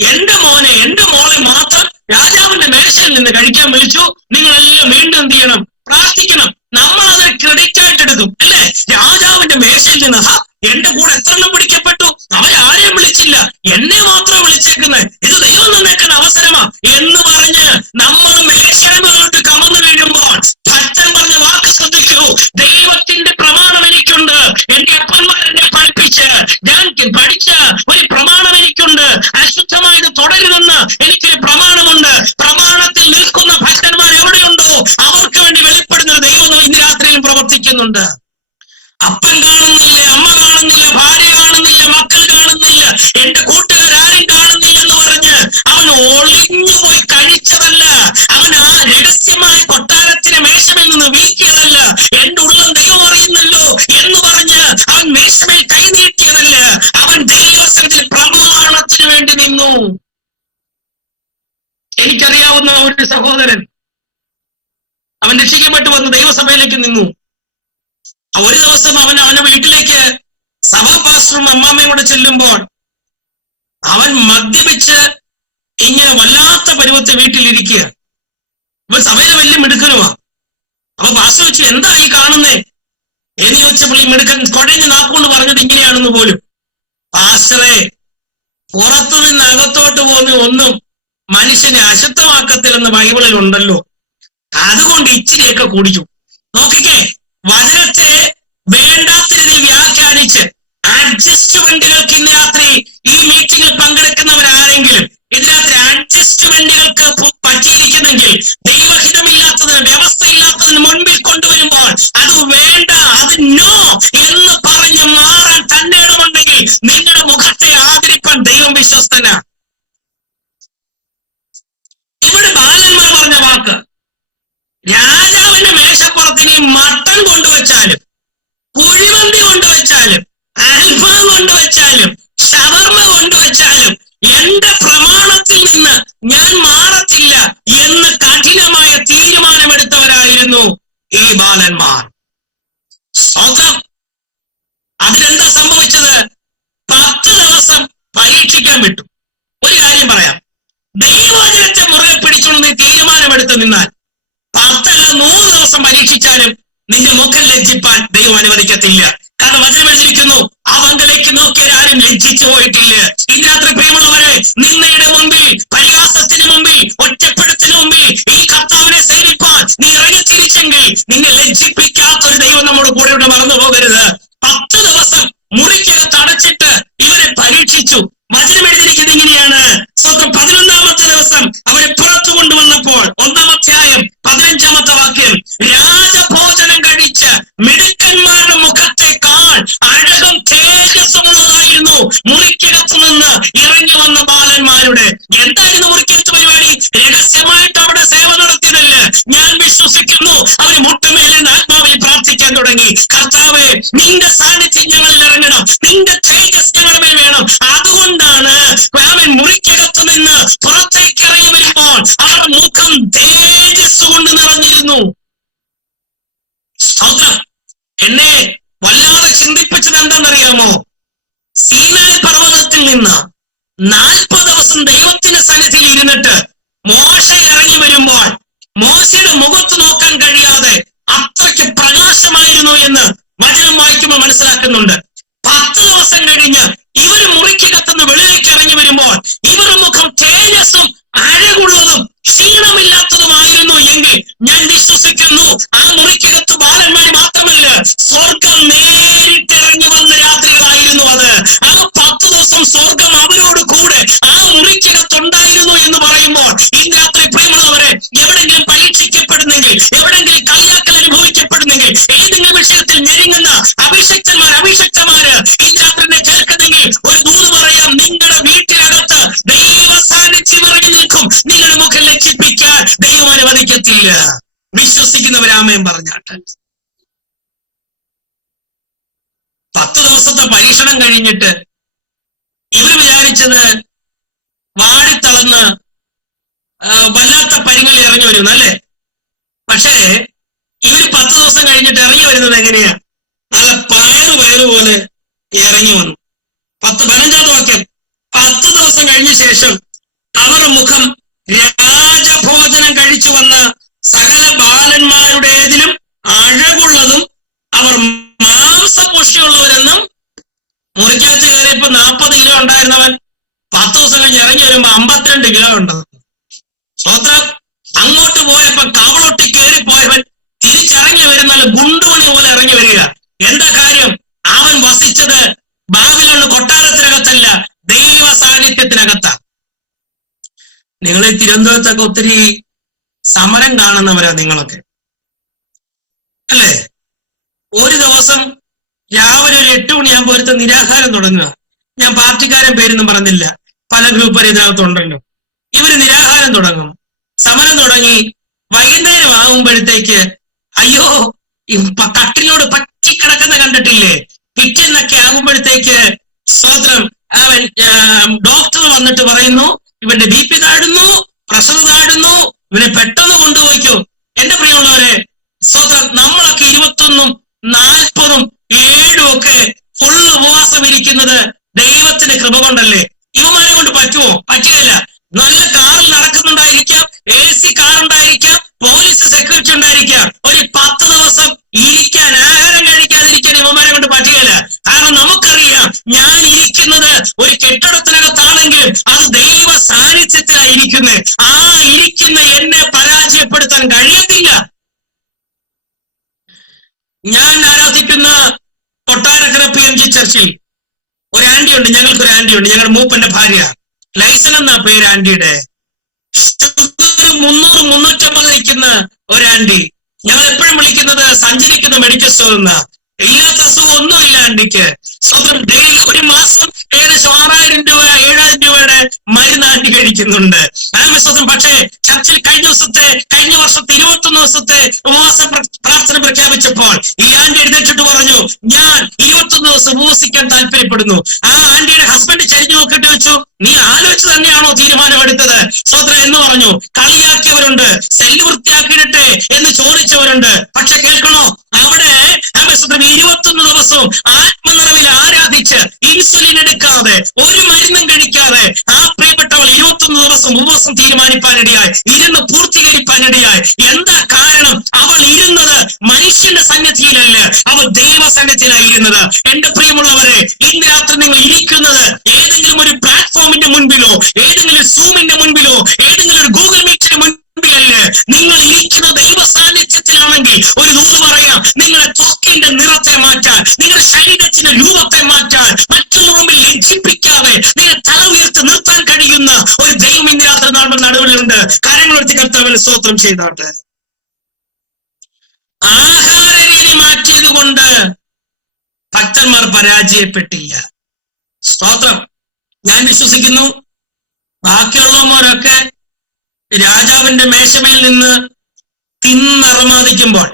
എന്റെ മോളെ മാത്രം രാജാവിന്റെ മേശയിൽ നിന്ന് കഴിക്കാൻ വിളിച്ചു. നിങ്ങളെല്ലാം വീണ്ടും എന്ത് ചെയ്യണം? പ്രാർത്ഥിക്കണം. നമ്മൾ അതിന് ക്രെഡിറ്റ് ആയിട്ട് എടുക്കും, അല്ലേ? രാജാവിന്റെ മേശയിൽ നിന്ന് എന്റെ കൂടെ എത്രണ്ണം പിടിക്കപ്പെട്ടു, അവരാരെയും വിളിച്ചില്ല, എന്നെ മാത്രം വിളിച്ചേക്കുന്നത്, ഇത് ദൈവം നിന്നേക്കുന്ന അവസരമാ എന്ന് പറഞ്ഞ് നമ്മൾ മേശയിലോട്ട് കമന്നു വീഴുമ്പോൾ ഭക്തൻ പറഞ്ഞ വാക്ക് ശ്രദ്ധിക്കൂ. ദൈവത്തിന്റെ പ്രമാണം എനിക്കുണ്ട്. എന്റെ അപ്പന്മാരെന്നെ ഞാൻ പഠിച്ച ഒരു പ്രമാണം എനിക്കുണ്ട്. അശുദ്ധമായത് തുടരുതെന്ന് എനിക്കൊരു പ്രമാണമുണ്ട്. പ്രമാണത്തിൽ നിൽക്കുന്ന ഭക്തന്മാർ എവിടെയുണ്ടോ അവർക്ക് വേണ്ടി വെളിപ്പെടുന്ന ദൈവം ഇന്ന് രാത്രിയും പ്രവർത്തിക്കുന്നുണ്ട്. അപ്പൻ കാണുന്നില്ല, അമ്മ കാണുന്നില്ല, ഭാര്യ കാണുന്നില്ല, മക്കൾ കാണുന്നില്ല, എന്റെ കൂട്ടുകാരും കാണുന്നില്ല എന്ന് പറഞ്ഞ് അവൻ ഒളിഞ്ഞുപോയി കഴിച്ചതല്ല. അവൻ ആ രഹസ്യമായി കൊട്ടാരത്തിന് മേശമേൽ നിന്ന് വീക്കിയതല്ല. എന്റെ ഉള്ളം ദൈവം അറിയുന്നല്ലോ എന്ന് പറഞ്ഞ് അവൻ മേശമേൽ കൈനീട്ടിയതല്ല. അവൻ ദൈവസന്നിധിയിൽ പ്രമാണത്തിന് വേണ്ടി നിന്നു. എനിക്കറിയാവുന്ന ഒരു സഹോദരൻ, അവൻ രക്ഷിക്കപ്പെട്ടു വന്ന് ദൈവസഭയിലേക്ക് നിന്നു. ഒരു ദിവസം അവന്റെ വീട്ടിലേക്ക് സഭാ പാസ്റ്ററും അമ്മാമ്മയും കൂടെ ചെല്ലുമ്പോൾ അവൻ മദ്യപിച്ച് ഇങ്ങനെ വല്ലാത്ത പരുവത്തെ വീട്ടിലിരിക്കുക. ഇവൻ സഭയിൽ വലിയ മിടുക്കനുമാ. അപ്പൊ പാസ്റ്റർ വെച്ചു, എന്താ ഈ കാണുന്നേ എന്ന് ചോദിച്ചപ്പോൾ ഈ മിടുക്കൻ കുഴഞ്ഞ് നാക്കൊണ്ട് പറഞ്ഞത് ഇങ്ങനെയാണെന്ന് പോലും. പാസ്റ്ററെ, പുറത്തു നിന്ന് അകത്തോട്ട് പോകുന്ന ഒന്നും മനുഷ്യനെ അശുദ്ധമാക്കത്തില്ലെന്ന് ബൈബിളിൽ ഉണ്ടല്ലോ, അതുകൊണ്ട് ഇച്ചിരിയൊക്കെ കുടിക്കും. നോക്കിക്കേ, വചനത്തെ വേണ്ടാത്ത രീതിയിൽ വ്യാഖ്യാനിച്ച് അഡ്ജസ്റ്റ്മെന്റുകൾക്ക് ഇന്ന് രാത്രി ഈ മീറ്റിംഗിൽ പങ്കെടുക്കുന്നവരാരെങ്കിലും ഇതിനകത്ത് അഡ്ജസ്റ്റ്മെന്റുകൾക്ക് പറ്റിയിരിക്കുന്നെങ്കിൽ, ദൈവഹിതമില്ലാത്തതിന് വ്യവസ്ഥയില്ലാത്തതിന് മുൻപിൽ കൊണ്ടുവരുമ്പോൾ അത് വേണ്ട, അത് നോ എന്ന് പറഞ്ഞ് മാറാൻ തന്നെ ഇടമുണ്ടെങ്കിൽ നിങ്ങളുടെ മുഖത്തെ ആദരിപ്പാൻ ദൈവം വിശ്വസ്തനാ. ഇവിടെ ബാലന്മാർ പറഞ്ഞ വാക്ക്, രാജാവിന്റെ മേശപ്പുറത്തിന് മട്ടൻ കൊണ്ടുവച്ചാലും കുഴിമന്തി കൊണ്ടുവച്ചാലും അൽഫാം കൊണ്ടുവച്ചാലും ഷവർമ കൊണ്ടുവച്ചാലും എന്റെ പ്രമാണത്തിൽ നിന്ന് ഞാൻ മാറത്തില്ല എന്ന് കഠിനമായ തീരുമാനമെടുത്തവരായിരുന്നു ഈ ബാലന്മാർ. സ്വന്തം അതിനെന്താ സംഭവിച്ചത്? 10 ദിവസം പരീക്ഷിക്കാൻ വിട്ടു. ഒരു കാര്യം പറയാം, ദൈവവചനത്തെ മുറുകെ പിടിച്ചോണ്ട് നീ തീരുമാനമെടുത്ത് നിന്നാൽ 10 അല്ല 100 ദിവസം പരീക്ഷിച്ചാലും നിന്റെ മുഖം ലജ്ജിപ്പാൻ ദൈവം അനുവദിക്കത്തില്ല. കാരണം വചനം എഴുതിയിരിക്കുന്നു, അവങ്കലേക്ക് നോക്കിയാലും ലജ്ജിച്ചു പോയിട്ടില്ല. ഇതിനകത്ത് പ്രിയമുള്ളവരെ, നിന്നയുടെ മുമ്പിൽ, പരിഹാസത്തിന് മുമ്പിൽ, ഒറ്റപ്പെടുത്തിന് മുമ്പിൽ ഈ കർത്താവിനെ സേവിപ്പാൻ നീ ഇറങ്ങിത്തിരിച്ചെങ്കിൽ നിന്നെ ലജ്ജിപ്പിക്കാത്തൊരു ദൈവം നമ്മുടെ കൂടെ ഇവിടെ മറന്നു പോകരുത്. 10 ദിവസം മുറിക്കകത്ത് അടച്ചിട്ട് ഇവരെ പരീക്ഷിച്ചു. വചനം എഴുതിയിരിക്കുന്നത് ഇങ്ങനെയാണ്. സ്വന്തം 11ാമത്തെ ദിവസം അവരെ പുറത്തു കൊണ്ടുവന്നപ്പോൾ 1-ാം അധ്യായം 15-ാമത്തെ വാക്യം, രാജഭോജനം കഴിച്ച് മിടുക്കന്മാരുടെ മുഖത്തേക്കാൾ അഴകും തേജസ്സുമുള്ളതായിരുന്നു മുറിക്കകത്തു നിന്ന് ഇറങ്ങി വന്ന ബാലന്മാരുടെ. എന്തായിരുന്നു മുറിക്കകത്ത് പരിപാടി? രഹസ്യമായിട്ട് അവിടെ സേവ നടത്തിയതല്ല. ഞാൻ വിശ്വസിക്കുന്നു അവര് മുട്ടുമേലെ ആത്മാവിൽ പ്രാർത്ഥിക്കാൻ തുടങ്ങി. കർത്താവേ, നിന്റെ സാന്നിധ്യം ഞങ്ങളിൽ ഇറങ്ങണം, നിന്റെ തേജസ് ഞങ്ങളുടെ മേൽ വേണം. അതുകൊണ്ടാണ് അവൻ മുറിക്കകത്തു നിന്ന് പുറത്തേക്ക് ഇറങ്ങി വരുമ്പോൾ അവരുടെ മുഖം തേജസ് കൊണ്ട് നിറഞ്ഞിരുന്നു. സ്തോത്രം. എന്നെ വല്ലാതെ ചിന്തിപ്പിച്ചത് എന്താണെന്നറിയാമോ? സീനായി പർവ്വതത്തിൽ നിന്ന് 40 ദിവസം ദൈവത്തിന്റെ സന്നിധിയിൽ ഇരുന്നിട്ട് മോശ ഇറങ്ങി വരുമ്പോൾ മോശയുടെ മുഖത്ത് നോക്കാൻ കഴിയാതെ അത്രയ്ക്ക് പ്രകാശമായിരുന്നു എന്ന് വചനം വായിക്കുമ്പോൾ മനസ്സിലാക്കുന്നുണ്ട്. 10 ദിവസം കഴിഞ്ഞ് ഇവർ മുറിക്കകത്തുനിന്ന് വെളിയിലേക്ക് ഇറങ്ങി വരുമ്പോൾ ഇവരുടെ മുഖം തേജസ്സും അഴകുള്ളതും ക്ഷീണമില്ലാത്തതുമായിരുന്നു എങ്കിൽ ഞാൻ വിശ്വസിക്കുന്നു ആ മുറിക്കകത്ത് ബാലന്മാർ മാത്രമല്ല, സ്വർഗം നേരിട്ടിറങ്ങി വന്ന രാത്രികളായിരുന്നു അത്. ആ 10 ദിവസം സ്വർഗം അവരോട് കൂടെ ആ മുറിക്കകത്തുണ്ടായിരുന്നു എന്ന് പറയുമ്പോൾ ഇന്ന് രാത്രി പ്രിയമുള്ളവരെ, എവിടെങ്കിലും പരീക്ഷിക്കപ്പെടുന്നെങ്കിൽ, എവിടെങ്കിലും കളിയാക്കൽ അനുഭവിക്കപ്പെടുന്നെങ്കിൽ, ഏതെങ്കിലും വിഷയത്തിൽ ഞെരുങ്ങുന്ന അഭിഷിക്തന്മാര് ഇന്ന് രാത്രി കേൾക്കുന്നെങ്കിൽ ഒരു ദൂത് പറയാം, നിങ്ങളുടെ വീട്ടിനകത്ത് ദൈവ സാന്നിധ്യം ഇറങ്ങി നിൽക്കും. നിങ്ങളുടെ മുഖം ലജ്ജിപ്പിക്കാൻ ദൈവം അനുവദിക്കത്തില്ല. വിശ്വസിക്കുന്നവരാമയും പറഞ്ഞാട്ടെ. 10 ദിവസത്തെ പരീക്ഷണം കഴിഞ്ഞിട്ട് ഇവർ വിചാരിച്ചത് വാടിത്തളർന്ന് വല്ലാത്ത പരിമലി ഇറങ്ങി വരുന്നു അല്ലേ? പക്ഷേ ഇവർ 10 ദിവസം കഴിഞ്ഞിട്ട് ഇറങ്ങി വരുന്നത് എങ്ങനെയാ? നല്ല പയറ് പോലെ ഇറങ്ങി വന്നു. 15-ാമത്തെ വാക്യം, 10 ദിവസം കഴിഞ്ഞ ശേഷം അവരുടെ മുഖം രാജഭോജനം കഴിച്ചു വന്ന സകല ബാലന്മാരുടേതിലും അഴകുള്ളതും അവർ മാംസപുഷ്ടിയുള്ളവരെന്നും. മുറിക്കകത്ത് കയറിയപ്പോ 40 കിലോ ഉണ്ടായിരുന്നവൻ 10 ദിവസം കഴിഞ്ഞ് ഇറങ്ങി വരുമ്പോ 52 കിലോ ഉണ്ടെന്ന്. സ്വത്രം. അങ്ങോട്ട് പോയപ്പോ കവളൊട്ടി കയറിപ്പോയവൻ തിരിച്ചിറങ്ങി വരുന്ന ഗുണ്ടുമണി പോലെ ഇറങ്ങി വരിക. എന്താ കാര്യം? അവൻ വസിച്ചത് ബാബിലോൺ കൊട്ടാരത്തിനകത്തല്ല, ദൈവ സാന്നിധ്യത്തിനകത്താ. നിങ്ങളെ തിരുവനന്തപുരത്തൊക്കെ ഒത്തിരി സമരം കാണുന്നവരാ നിങ്ങളൊക്കെ അല്ലേ? ഒരു ദിവസം രാവിലെ ഒരു 8 മണിയാകുമ്പോൾ ഒരുത്ത നിരാഹാരം തുടങ്ങുക. ഞാൻ പാർട്ടിക്കാരൻ പേരൊന്നും പറഞ്ഞില്ല, പല ഗ്രൂപ്പർ ഇതിനകത്തുണ്ടല്ലോ. ഇവര് നിരാഹാരം തുടങ്ങും, സമരം തുടങ്ങി. വൈകുന്നേരം ആകുമ്പോഴത്തേക്ക് അയ്യോ കട്ടിലോട് പറ്റിക്കിടക്കുന്ന കണ്ടിട്ടില്ലേ? പിറ്റേന്നൊക്കെ ആകുമ്പോഴത്തേക്ക് സ്വത്രം അവൻ ഡോക്ടർ വന്നിട്ട് പറയുന്നു ഇവന്റെ BP താഴുന്നു, പ്രഷർ താഴുന്നു, ഇവനെ പെട്ടെന്ന് കൊണ്ടുപോയിക്കോ. എന്റെ പ്രിയമുള്ളവരെ, സ്വതം നമ്മളൊക്കെ 21, 40, 7 ഒക്കെ ഫുൾ ഉപവാസം ഇരിക്കുന്നത് ദൈവത്തിന്റെ കൃപ കൊണ്ടല്ലേ? ഇവന്മാരെ കൊണ്ട് പറ്റുമോ? പറ്റുകയില്ല. നല്ല കാറിൽ നടക്കുന്നുണ്ടായിരിക്കാം, AC കാറുണ്ടായിരിക്കാം, പോലീസ് സെക്യൂരിറ്റി ഉണ്ടായിരിക്കാം. ഒരു 10 ദിവസം ഇരിക്കാൻ, ആഹാരം കഴിക്കാതിരിക്കാൻ ഇവന്മാരെ കൊണ്ട് പറ്റുകയില്ല. കാരണം നമുക്കറിയാം, ഞാൻ ഇരിക്കുന്നത് ഒരു കെട്ടിടത്തിനകത്താണെങ്കിൽ അത് ദൈവ സാന്നിധ്യത്തിലായിരിക്കുന്നത്. ആ ഇരിക്കുന്ന എന്നെ പരാജയപ്പെടുത്താൻ കഴിയത്തില്ല. ഞാൻ ആരാധിക്കുന്ന കൊട്ടാരക്കര PMG ചർച്ചിൽ ഒരു ആന്റി ഉണ്ട്. ഞങ്ങൾക്കൊരു ആന്റി ഉണ്ട്, ഞങ്ങളുടെ മൂപ്പന്റെ ഭാര്യ. ലൈസൻ എന്നാ പേര് ആന്റിയുടെ. 300-350 നിൽക്കുന്ന ഒരു ആന്റി. ഞങ്ങൾ എപ്പോഴും വിളിക്കുന്നത് സഞ്ചരിക്കുന്ന മെഡിക്കൽ സ്റ്റോർ എന്നാ. ഇല്ലാത്ത അസുഖം ഒന്നുമില്ല ആന്റിക്ക്. സ്വന്തം ഡെയിലി ഒരു മാസം ഏകദേശം 6000 രൂപ 7000 രൂപയുടെ മരുന്ന് ആന്റി കഴിക്കുന്നുണ്ട്. സ്വന്തം. പക്ഷേ ചർച്ചിൽ കഴിഞ്ഞ വർഷത്തെ 21 ദിവസത്തെ ഉപവാസ പ്രാർത്ഥന പ്രഖ്യാപിച്ചപ്പോൾ ഈ ആന്റി എഴുന്നേറ്റിട്ട് പറഞ്ഞു, ഞാൻ 21 ദിവസം ഉപവസിക്കാൻ താല്പര്യപ്പെടുന്നു. ആ ആന്റിയുടെ ഹസ്ബൻഡ് ചരിഞ്ഞു നോക്കിട്ട് വെച്ചു, നീ ആലോചിച്ച് തന്നെയാണോ തീരുമാനമെടുത്തത്? സ്വത്ര എന്ന് പറഞ്ഞു. കളിയാക്കിയവരുണ്ട്, സെല്ല് വൃത്തിയാക്കിയിട്ടെ എന്ന് ചോദിച്ചവരുണ്ട്. പക്ഷെ കേൾക്കണോ, അവിടെ 21 ദിവസവും ആത്മനിറവിൽ ആരാധിച്ച് ഇൻസുലിൻ എടുക്കാതെ ഒരു മരുന്നും കഴിക്കാതെ ആ പ്രിയപ്പെട്ടവൾ 21 ദിവസം ഉപവാസം തീരുമാനിപ്പാനിടയായി, ഇരുന്ന് പൂർത്തീകരിപ്പാനിടയായി. എന്താ കാരണം? അവൾ ഇരുന്നത് മനുഷ്യന്റെ സന്നിധിയിലല്ല, അവൾ ദൈവ സന്നിധിയിലായിരുന്നത്. എന്റെ പ്രിയമുള്ളവരെ, ഇന്ന് രാത്രി നിങ്ങൾ ഇരിക്കുന്നത് ഏതെങ്കിലും ഒരു പ്ലാറ്റ്ഫോമിന്റെ മുൻപിലോ, ഏതെങ്കിലും സൂമിന്റെ മുൻപിലോ, ഏതെങ്കിലും ഒരു ഗൂഗിൾ മീറ്റിന്റെ മുൻപിലല്ലേ. നിങ്ങൾ ഇരിക്കുന്ന ദൈവ സാന്നിധ്യത്തിലാണെങ്കിൽ ഒരു ദൂത് പറയാം, നിങ്ങളെ ത്വക്കിന്റെ നിറത്തെ മാറ്റാൻ, നിങ്ങളുടെ ശരീരത്തിന്റെ രൂപത്തെ മാറ്റാൻ, മറ്റുള്ള മുമ്പിൽ ലജ്ജിപ്പിക്കാതെ നിങ്ങൾ തല ഉയർത്തി നിർത്താൻ കഴിയുന്ന ഒരു ദൈവം ഇന്ന് രാത്രി നമ്മുടെ നടുവിലുണ്ട്. കാര്യങ്ങളെടുത്ത് കർത്താവിന് സ്തോത്രം ചെയ്താട്ടെ. ആഹാര രീതി മാറ്റിയത് കൊണ്ട് ഭക്തന്മാർ പരാജയപ്പെട്ടില്ല. സ്തോത്രം. ഞാൻ വിശ്വസിക്കുന്നു ബാക്കിയുള്ളവരൊക്കെ രാജാവിന്റെ മേശമേൽ നിന്ന് തിന്നർമാദിക്കുമ്പോൾ,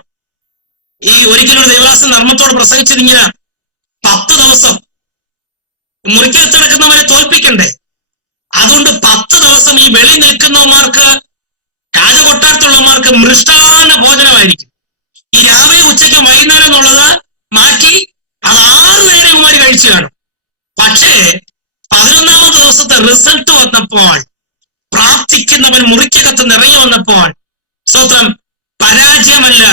ഈ ഒരിക്കലും ദൈവദാസൻ നർമ്മത്തോട് പ്രസംഗിച്ചിരിങ്ങനെ 10 ദിവസം മുറിക്കകത്ത് കിടക്കുന്നവരെ തോൽപ്പിക്കണ്ടേ. അതുകൊണ്ട് 10 ദിവസം ഈ വെളി നിൽക്കുന്നവന്മാർക്ക്, രാജകൊട്ടാരത്തുള്ളവന്മാർക്ക് മൃഷ്ടാന ഭോജനമായിരിക്കും. ഈ രാവിലെ ഉച്ചയ്ക്കും വൈകുന്നേരം എന്നുള്ളത് മാറ്റി അത് 6 നേരന്മാർ കഴിച്ചു കാണും. പക്ഷേ 11ാമത്തെ ദിവസത്തെ റിസൾട്ട് വന്നപ്പോൾ, പ്രാർത്ഥിക്കുന്നവൻ മുറിക്കകത്ത് നിറഞ്ഞു വന്നപ്പോൾ, സ്വത്രം പരാജയമല്ല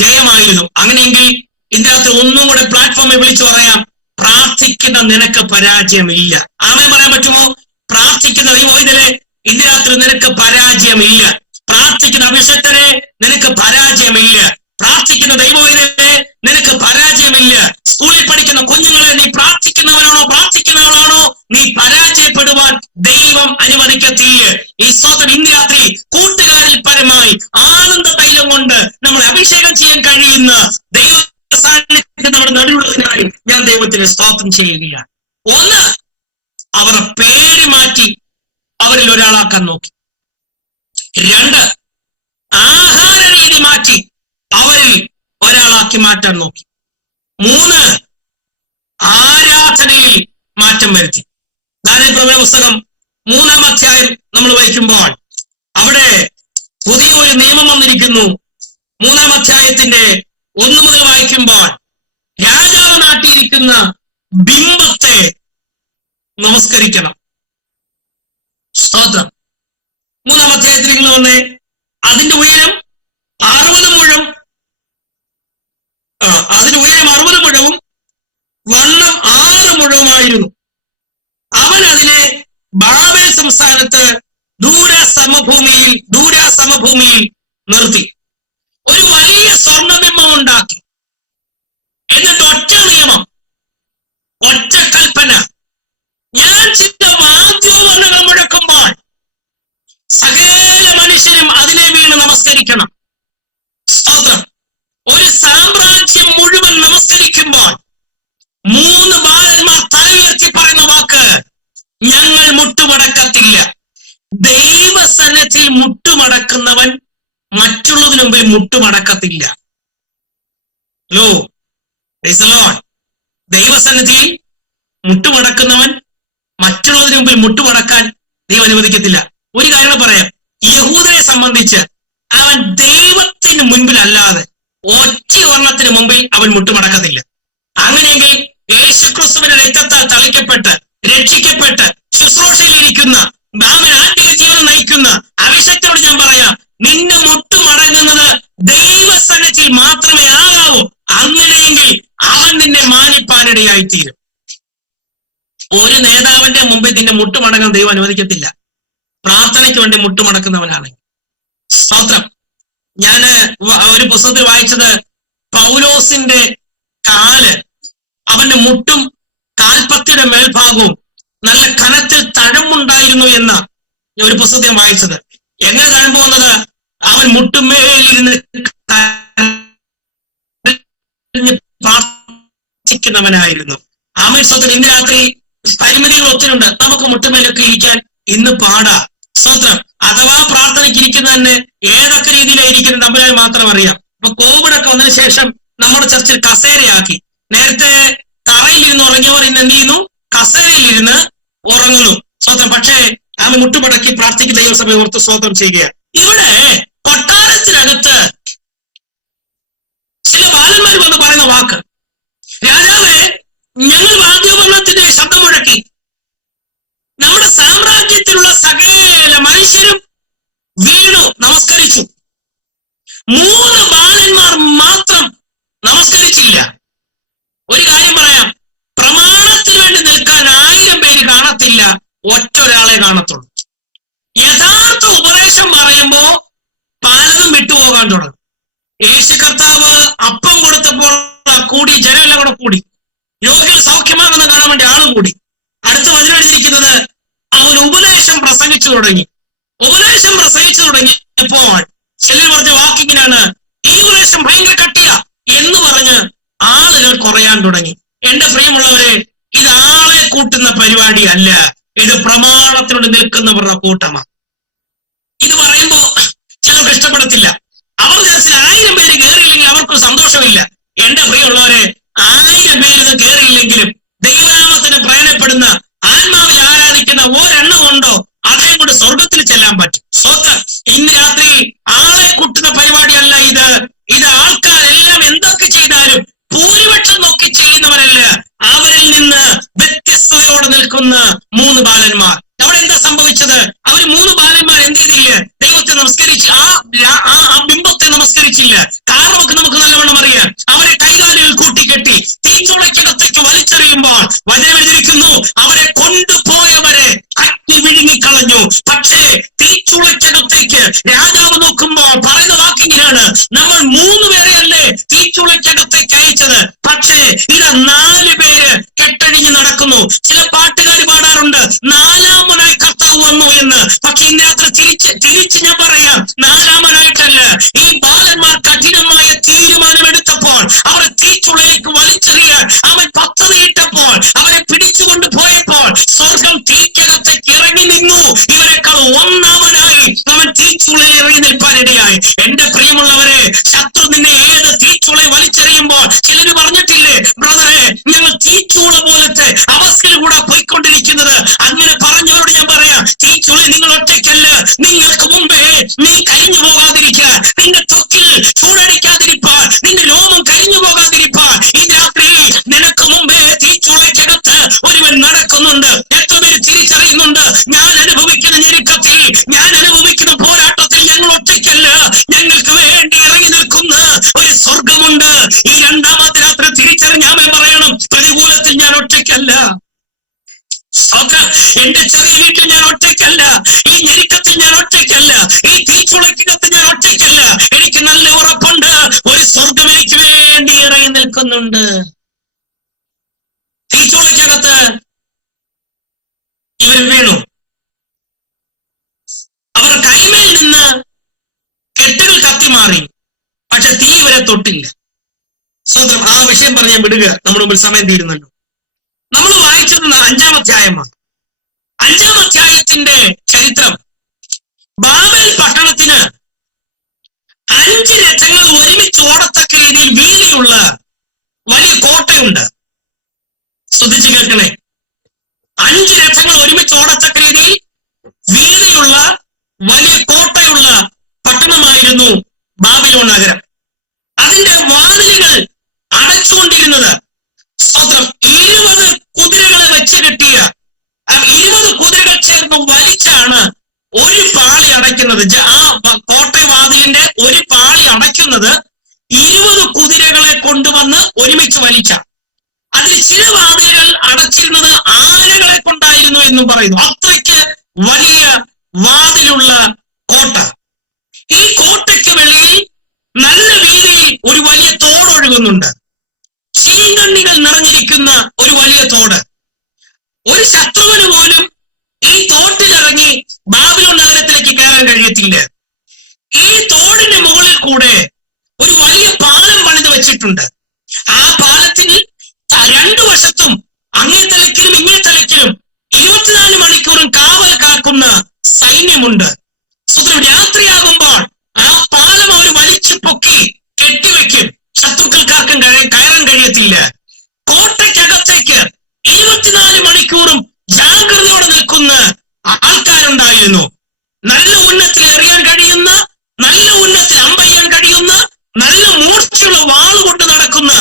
ജയമായിരുന്നു. അങ്ങനെയെങ്കിൽ ഇതിനകത്ത് ഒന്നും കൂടെ പ്ലാറ്റ്ഫോമിൽ വിളിച്ചു പറയാം, പ്രാർത്ഥിക്കുന്ന നിനക്ക് പരാജയമില്ല. ആമേൻ പറയാൻ പറ്റുമോ? പ്രാർത്ഥിക്കുന്ന ദൈവവൈദ്യരെ ഇന്ന് രാത്രി നിനക്ക് പരാജയമില്ല. പ്രാർത്ഥിക്കുന്ന അഭിഷേകരെ നിനക്ക് പരാജയമില്ല. പ്രാർത്ഥിക്കുന്ന ദൈവവൈദ്യരെ നിനക്ക് പരാജയമില്ല. സ്കൂളിൽ പഠിക്കുന്ന കുഞ്ഞുങ്ങളെ, നീ പ്രാർത്ഥിക്കുന്നവനാണോ പ്രാർത്ഥിക്കുന്നവളാണോ, നീ പരാജയപ്പെടുവാൻ ദൈവം അനുവദിക്കത്തില്ല. ഈ സ്തോത്രം. ഇന്ന് രാത്രി കൂട്ടുകാരിൽ പരമായി ആനന്ദ തൈലം കൊണ്ട് നമ്മൾ അഭിഷേകം ചെയ്യാൻ കഴിയുന്ന ദൈവ സാന്നിധ്യം നമ്മുടെ നടുവിലുള്ളതിനായി ഞാൻ ദൈവത്തിന് സ്തോത്രം ചെയ്യുകയാണ്. ഒന്ന്, അവർ പേര് മാറ്റി അവരിൽ ഒരാളാക്കാൻ നോക്കി. 2, ആഹാര രീതി മാറ്റി അവരിൽ ഒരാളാക്കി മാറ്റാൻ നോക്കി. 3, ആരാധനയിൽ മാറ്റം വരുത്തി. ദാനിയേൽ പ്രവചന പുസ്തകം 3-ാം അധ്യായം നമ്മൾ വായിക്കുമ്പോൾ അവിടെ പുതിയ ഒരു നിയമം വന്നിരിക്കുന്നു. 3-ാം അധ്യായത്തിന്റെ 1 മുതൽ വായിക്കുമ്പോൾ രാജാവ് നാട്ടിയിരിക്കുന്ന ബിംബത്തെ നമസ്കരിക്കണം. സ്തോത്രം. 3-ാം അധ്യായത്തിലേക്ക് വന്ന് അതിന്റെ ഉയരം 60 മുഴം, അതിന്റെ ഉയരം 60 മുഴവും വണ്ണം 6 മുഴവുമായിരുന്നു. അവൻ അതിനെ ബാബേൽ സംസ്ഥാനത്ത് ദൂരാസമഭൂമിയിൽ നിർത്തി ഒരു വലിയ സ്വർണ്ണബിംബം ഉണ്ടാക്കി. എന്നിട്ട് ഒറ്റ നിയമം, ഒറ്റ കൽപ്പന, ഞാൻ ചില വാദ്യോപകരണങ്ങൾ മുഴക്കുമ്പോൾ സകല മനുഷ്യരും അതിനെ വീണ് നമസ്കരിക്കണം. സ്തോത്രം. ഒരു സാമ്രാജ്യം മുഴുവൻ നമസ്കരിക്കുമ്പോൾ 3 ബാലന്മാർ തല ഉയർത്തി പറയുന്ന വാക്ക്, ഞങ്ങൾ മുട്ടുമടക്കത്തില്ല. ദൈവസന്നിധിയിൽ മുട്ടുമടക്കുന്നവൻ മറ്റുള്ളതിനു മുമ്പിൽ മുട്ടുമടക്കത്തില്ല. ദൈവസന്നിധിയിൽ മുട്ടുമടക്കുന്നവൻ മറ്റുള്ളതിനു മുമ്പിൽ മുട്ടുമടക്കാൻ ദൈവം അനുവദിക്കത്തില്ല. ഒരു കാര്യം പറയാം, യഹൂദനെ സംബന്ധിച്ച് അവൻ ദൈവത്തിന് മുൻപിലല്ലാതെ ഒറ്റ വർണ്ണത്തിന് മുമ്പിൽ അവൻ മുട്ടുമടക്കത്തില്ല. അങ്ങനെയെങ്കിൽ യേശുക്രിസ്തുവിന്റെ രക്തത്താൽ തളിക്കപ്പെട്ട് രക്ഷിക്കപ്പെട്ട് ശുശ്രൂഷയിൽ ജീവിക്കുന്ന, അവൻ ആത്മീയ ജീവിതം നയിക്കുന്ന അഭിഷക്തയോട് ഞാൻ പറയാം, നിന്റെ മുട്ടുമടങ്ങുന്നത് ദൈവസന്നിധിയിൽ മാത്രമേ ആകാവൂ. അങ്ങനെയെങ്കിൽ അവൻ നിന്നെ മാനിപ്പാനിടയായിത്തീരും. ഒരു നേതാവിന്റെ മുമ്പിൽ നിന്റെ മുട്ടുമടങ്ങാൻ ദൈവം അനുവദിക്കത്തില്ല, പ്രാർത്ഥനയ്ക്ക് വേണ്ടി മുട്ടുമടക്കുന്നവനാണ്. സ്തോത്രം. ഞാന് ഒരു പുസ്തകത്തിൽ വായിച്ചത് പൗലോസിന്റെ കാല്, അവന്റെ മുട്ടും കാൽപ്പത്തിയുടെ മേൽഭാഗവും നല്ല കനത്തിൽ തഴമ്പുണ്ടായിരുന്നു എന്ന ഒരു പുസ്തകം വായിച്ചത്. എങ്ങനെ തഴമ്പ് വന്നത്? അവൻ മുട്ടുമേലിരുന്ന് പ്രാർത്ഥിക്കുന്നവനായിരുന്നു. ആമേൻ. സ്തോത്രം. ഇന്ന് രാത്രി പരിമിതികൾ ഒത്തിരിയുണ്ട്, നമുക്ക് മുട്ടുമേലൊക്കെ ഇരിക്കാൻ ഇന്ന് പാടാ. സ്തോത്രം. അഥവാ പ്രാർത്ഥനയ്ക്ക് ഇരിക്കുന്ന തന്നെ ഏതൊക്കെ രീതിയിലായിരിക്കും നമ്മളെ മാത്രം അറിയാം. അപ്പൊ കോവിഡൊക്കെ വന്നതിന് ശേഷം നമ്മുടെ ചർച്ചിൽ കസേരയാക്കി. നേരത്തെ തറയിലിരുന്ന് ഉറങ്ങിയവർ ഇന്ന് എന്ത് ചെയ്യുന്നു? കസേരയിലിരുന്ന് ഉറങ്ങുന്നു. സ്തോത്രം. പക്ഷേ ആമ മുട്ടുമടക്കി പ്രാർത്ഥിക്കുന്ന ദൈവസഭയെ ഓർത്ത് സ്തോത്രം ചെയ്യുക. ഇവിടെ കൊട്ടാരത്തിനകത്ത് ചില ബാലന്മാർ വന്ന് പറയുന്ന വാക്ക്, രാജാവേ, ഞങ്ങൾ വാദ്യോപകരണത്തിന്റെ ശബ്ദം മുഴക്കി, നമ്മുടെ സാമ്രാജ്യത്തിലുള്ള സകല മനുഷ്യരും വീണു നമസ്കരിച്ചു. 3 ബാലന്മാർ മാത്രം നമസ്കരിച്ചില്ല. ഒരു കാര്യം പറയാം, പ്രമാണത്തിന് വേണ്ടി നിൽക്കാൻ 1000 പേര് കാണത്തില്ല, ഒറ്റൊരാളെ കാണത്തുള്ളൂ. യഥാർത്ഥ ഉപദേശം പറയുമ്പോ പലതും വിട്ടുപോകാൻ തുടങ്ങും. യേശു കർത്താവ് അപ്പം കൊടുത്തപ്പോൾ കൂടി, ജനമെല്ലാം കൂടെ കൂടി, രോഗികൾ സൗഖ്യമാകുന്ന കാണാൻ വേണ്ടി ആളും കൂടി. അടുത്ത വചനം എഴുതിയിരിക്കുന്നത്, അവൻ ഉപദേശം പ്രസംഗിച്ചു തുടങ്ങി. ഉപദേശം പ്രസംഗിച്ചു തുടങ്ങിയപ്പോൾ ചിലർ പറഞ്ഞ വാക്കിങ്ങനെയാണ്, ഈ ഉപദേശം ഭയങ്കര കട്ടിയ എന്ന് പറഞ്ഞ് ആളുകൾ കുറയാൻ തുടങ്ങി. എന്റെ പ്രിയമുള്ളവരെ, ഇത് ആളെ കൂട്ടുന്ന പരിപാടിയല്ല, ഇത് പ്രമാണത്തിനോട് നിൽക്കുന്നവരുടെ കൂട്ടമാണ്. ഇത് പറയുമ്പോ ചിലർക്ക് ഇഷ്ടപ്പെടത്തില്ല. അവർ ചർച്ചിൽ 1000 പേര് കയറിയില്ലെങ്കിൽ അവർക്ക് സന്തോഷമില്ല. എന്റെ പ്രിയമുള്ളവരെ, 1000 പേര് കയറിയില്ലെങ്കിലും ദൈവനാമത്തിന് പ്രേരണപ്പെടുന്ന, ആത്മാവിൽ ആരാധിക്കുന്ന ഒരെണ്ണം ഉണ്ടോ, അതേ കൊണ്ട് സ്വർഗത്തിൽ ചെല്ലാൻ പറ്റും. സ്വന്തം. ഇന്ന് രാത്രി ആളെ കൂട്ടുന്ന പരിപാടിയല്ല ഇത്. ഇത് ആൾക്കാരെല്ലാം എന്തൊക്കെ ചെയ്താലും ഭൂരിപക്ഷം നോക്കി ചെയ്യുന്നവരല്ല, അവരിൽ നിന്ന് വ്യത്യസ്തതയോടെ നിൽക്കുന്ന 3 ബാലന്മാർ. അവിടെ എന്താ സംഭവിച്ചത്? അവർ 3 ബാലന്മാർ എന്ത് ചെയ്തില്ല? ദൈവത്തെ നമസ്കരിച്ച് ആ ബിംബത്തെ നമസ്കരിച്ചില്ല. കാരണമൊക്കെ നമുക്ക് നല്ലവണ്ണം അറിയാം. അവരെ കൈകാലുകൾ കൂട്ടിക്കെട്ടി തീച്ചുളയ്ക്കകത്തേക്ക് വലിച്ചെറിയുമ്പോൾ വചനം എഴുതിയിരിക്കുന്നു, അവരെ കൊണ്ടുപോയവരെ അഗ്നി വിഴുങ്ങിക്കളഞ്ഞു. പക്ഷേ തീച്ചുളയ്ക്കകത്തേക്ക് രാജാവ് നോക്കുമ്പോൾ പറയുന്ന വാക്കിങ്ങനെയാണ്, നമ്മൾ 3 പേരെയല്ലേ തീച്ചുളയ്ക്കകത്തേക്ക് അയച്ചത്, പക്ഷേ ഇത് 4 പേര് കെട്ടഴിഞ്ഞ് നടക്കുന്നു. ചില പാട്ടുകാർ പാടാറുണ്ട്, 4ാമനായി കർത്താവ് വന്നു എന്ന്. പക്ഷെ ഇന്നത്ര തിരിച്ച് ഞാൻ പറയാം, 4ാമനായിട്ടല്ല. ഈ ബാലന്മാർ കഠിനമായ തീരുമാനമെടുത്തപ്പോൾ, അവരെ തീച്ചുളയിലേക്ക് വലിച്ചെറിയാൻ അവൻ പദ്ധതിയിട്ടപ്പോൾ, അവരെ പിടിച്ചുകൊണ്ട് പോയപ്പോൾ സ്വർഗം തീക്കകത്തേക്ക് ഇറങ്ങി നിന്നു. ഇവരെക്കാൾ 1ാമനായി അവൻ തീച്ചുളയിൽ ഇറങ്ങി നിൽപ്പാനിടയായി. എന്റെ പ്രിയമുള്ളവരെ, ശത്രു നിന്നെ ഏത് തീച്ചുളയെ വലിച്ചെറിയുമ്പോൾ ചിലര് പറഞ്ഞിട്ടില്ലേ, ബ്രദറെ, ഞങ്ങൾ തീച്ചൂള പോലത്തെ അവസ്ഥയിൽ കൂടെ പോയിക്കൊണ്ടിരിക്കുന്നത്. അങ്ങനെ പറഞ്ഞവരോട് ഞാൻ പറയാം, തീച്ചുളയിൽ നിങ്ങൾ ഒറ്റയ്ക്കല്ല. നിങ്ങൾക്ക് മുമ്പേ നീ കരിഞ്ഞു പോകാതിരിക്കാൻ, നിന്റെ ത്വക്കിൽ ചൂടടിക്കാതിരിപ്പാൻ, നിന്റെ രോമം കരിഞ്ഞു പോകാതിരിപ്പാൻ ഈ രാത്രി നിനക്ക് മുമ്പേ തീച്ചുളയ്ക്കകത്ത് ഒരുവൻ നടക്കുന്നുണ്ട്. എത്ര പേര് തിരിച്ചറിയുന്നുണ്ട്, ഞാൻ അനുഭവിക്കുന്ന ഞെരുക്കത്തിൽ, ഞാൻ അനുഭവിക്കുന്ന പോരാട്ടത്തിൽ ഞങ്ങൾ ഒറ്റയ്ക്കല്ല, ഞങ്ങൾക്ക് വേണ്ടി ഇറങ്ങി നിൽക്കുന്ന ഒരു സ്വർഗമുണ്ട്. ഈ 2ാമത്തെ രാത്രി തിരിച്ചറിഞ്ഞാമേ പറയണം, പ്രതികൂലത്തിൽ ഞാൻ ഒറ്റയ്ക്കല്ല. എന്റെ ചെറിയ വീട്ടിൽ ഞാൻ ഒറ്റയ്ക്കല്ല, ഈ ഞെരുക്കത്തിൽ ഞാൻ ഒറ്റയ്ക്കല്ല, ഈ തീച്ചുളയ്ക്കകത്ത് ഞാൻ ഒറ്റയ്ക്കല്ല. എനിക്ക് നല്ല ഉറപ്പുണ്ട്, ഒരു സ്വർഗം എനിക്ക് വേണ്ടി ഇറങ്ങി നിൽക്കുന്നുണ്ട്. തീച്ചുളയ്ക്കകത്ത് ഇവർ വീണു. അവർ കൈമേൽ നിന്ന് കെട്ടുകൾ കത്തിമാറി, പക്ഷെ തീ ഇവരെ തൊട്ടില്ല. സ്വന്തം. ആ വിഷയം പറഞ്ഞ് ഞാൻ വിടുക, നമ്മുടെ മുമ്പിൽ സമയം തീരുന്നല്ലോ. നമ്മൾ വായിച്ചത് 5ാം അധ്യായമാണ്. 5ാം അധ്യായത്തിന്റെ ചരിത്രം, ബാബേൽ പട്ടണത്തിന് 5 രഥങ്ങൾ ഒരുമിച്ച് ഓടത്തക്ക രീതിയിൽ വീതിയുള്ള വലിയ കോട്ടയുണ്ട്. ശ്രദ്ധിച്ചു കേൾക്കണേ. 5 രഥങ്ങൾ ഒരുമിച്ച് ഓടത്തക്ക രീതിയിൽ വീതിയുള്ള വലിയ കോട്ടയുള്ള പട്ടണമായിരുന്നു ബാബിലോൺ നഗരം. അതിന്റെ വാതിലുകൾ അടച്ചുകൊണ്ടിരുന്നത് 20 കുതിരകളെ വെച്ച് കെട്ടിയ 20 കുതിരകൾ ചേർന്ന് പറയുന്നത് 20 കുതിരകളെ കൊണ്ടുവന്ന് ഒരുമിച്ച് വലിച്ച, അതിൽ ചില വാതിലുകൾ അടച്ചിരുന്നത് ആനകളെ കൊണ്ടായിരുന്നു എന്നും പറയുന്നു. അത്രയ്ക്ക് വലിയ വാതിലുള്ള കോട്ട. ഈ കോട്ടയ്ക്ക് വെളിയിൽ നല്ല വീതിയിൽ ഒരു വലിയ തോട് ഒഴുകുന്നുണ്ട്. ചീങ്കണ്ണികൾ നിറഞ്ഞിരിക്കുന്ന ഒരു വലിയ തോട്. ഒരു ശത്രുവിന് പോലും ഈ തോട്ടിലിറങ്ങി ബാബിലോൺ നഗരത്തിലേക്ക് കയറാൻ കഴിയത്തില്ല. ഈ തോടിന്റെ മുകളിൽ കൂടെ ഒരു വലിയ പാലം പണിത് വെച്ചിട്ടുണ്ട്. ആ പാലത്തിന് 2 വശത്തും അങ്ങേ തലയ്ക്കലും ഇങ്ങേ തലയ്ക്കലും 24 മണിക്കൂറും കാവൽ കാക്കുന്ന സൈന്യമുണ്ട്. രാത്രിയാകുമ്പോൾ ആ പാലം അവർ വലിച്ചു പൊക്കി കെട്ടിവെക്കും. ശത്രുക്കൾക്കാർക്കും കയറാൻ കഴിയത്തില്ല. കോട്ടയ്ക്കകത്തേക്ക് 24 മണിക്കൂറും ജാഗ്രതയോടെ നിൽക്കുന്ന ആൾക്കാരുണ്ടായിരുന്നു. നല്ല ഉന്നത്തിൽ എറിയാൻ കഴിയുന്ന, നല്ല ഉന്നത്തിൽ അമ്പയ്യാൻ കഴിയുന്ന, നല്ല മൂർച്ചയുള്ള വാള് കൊണ്ട് നടക്കുന്ന,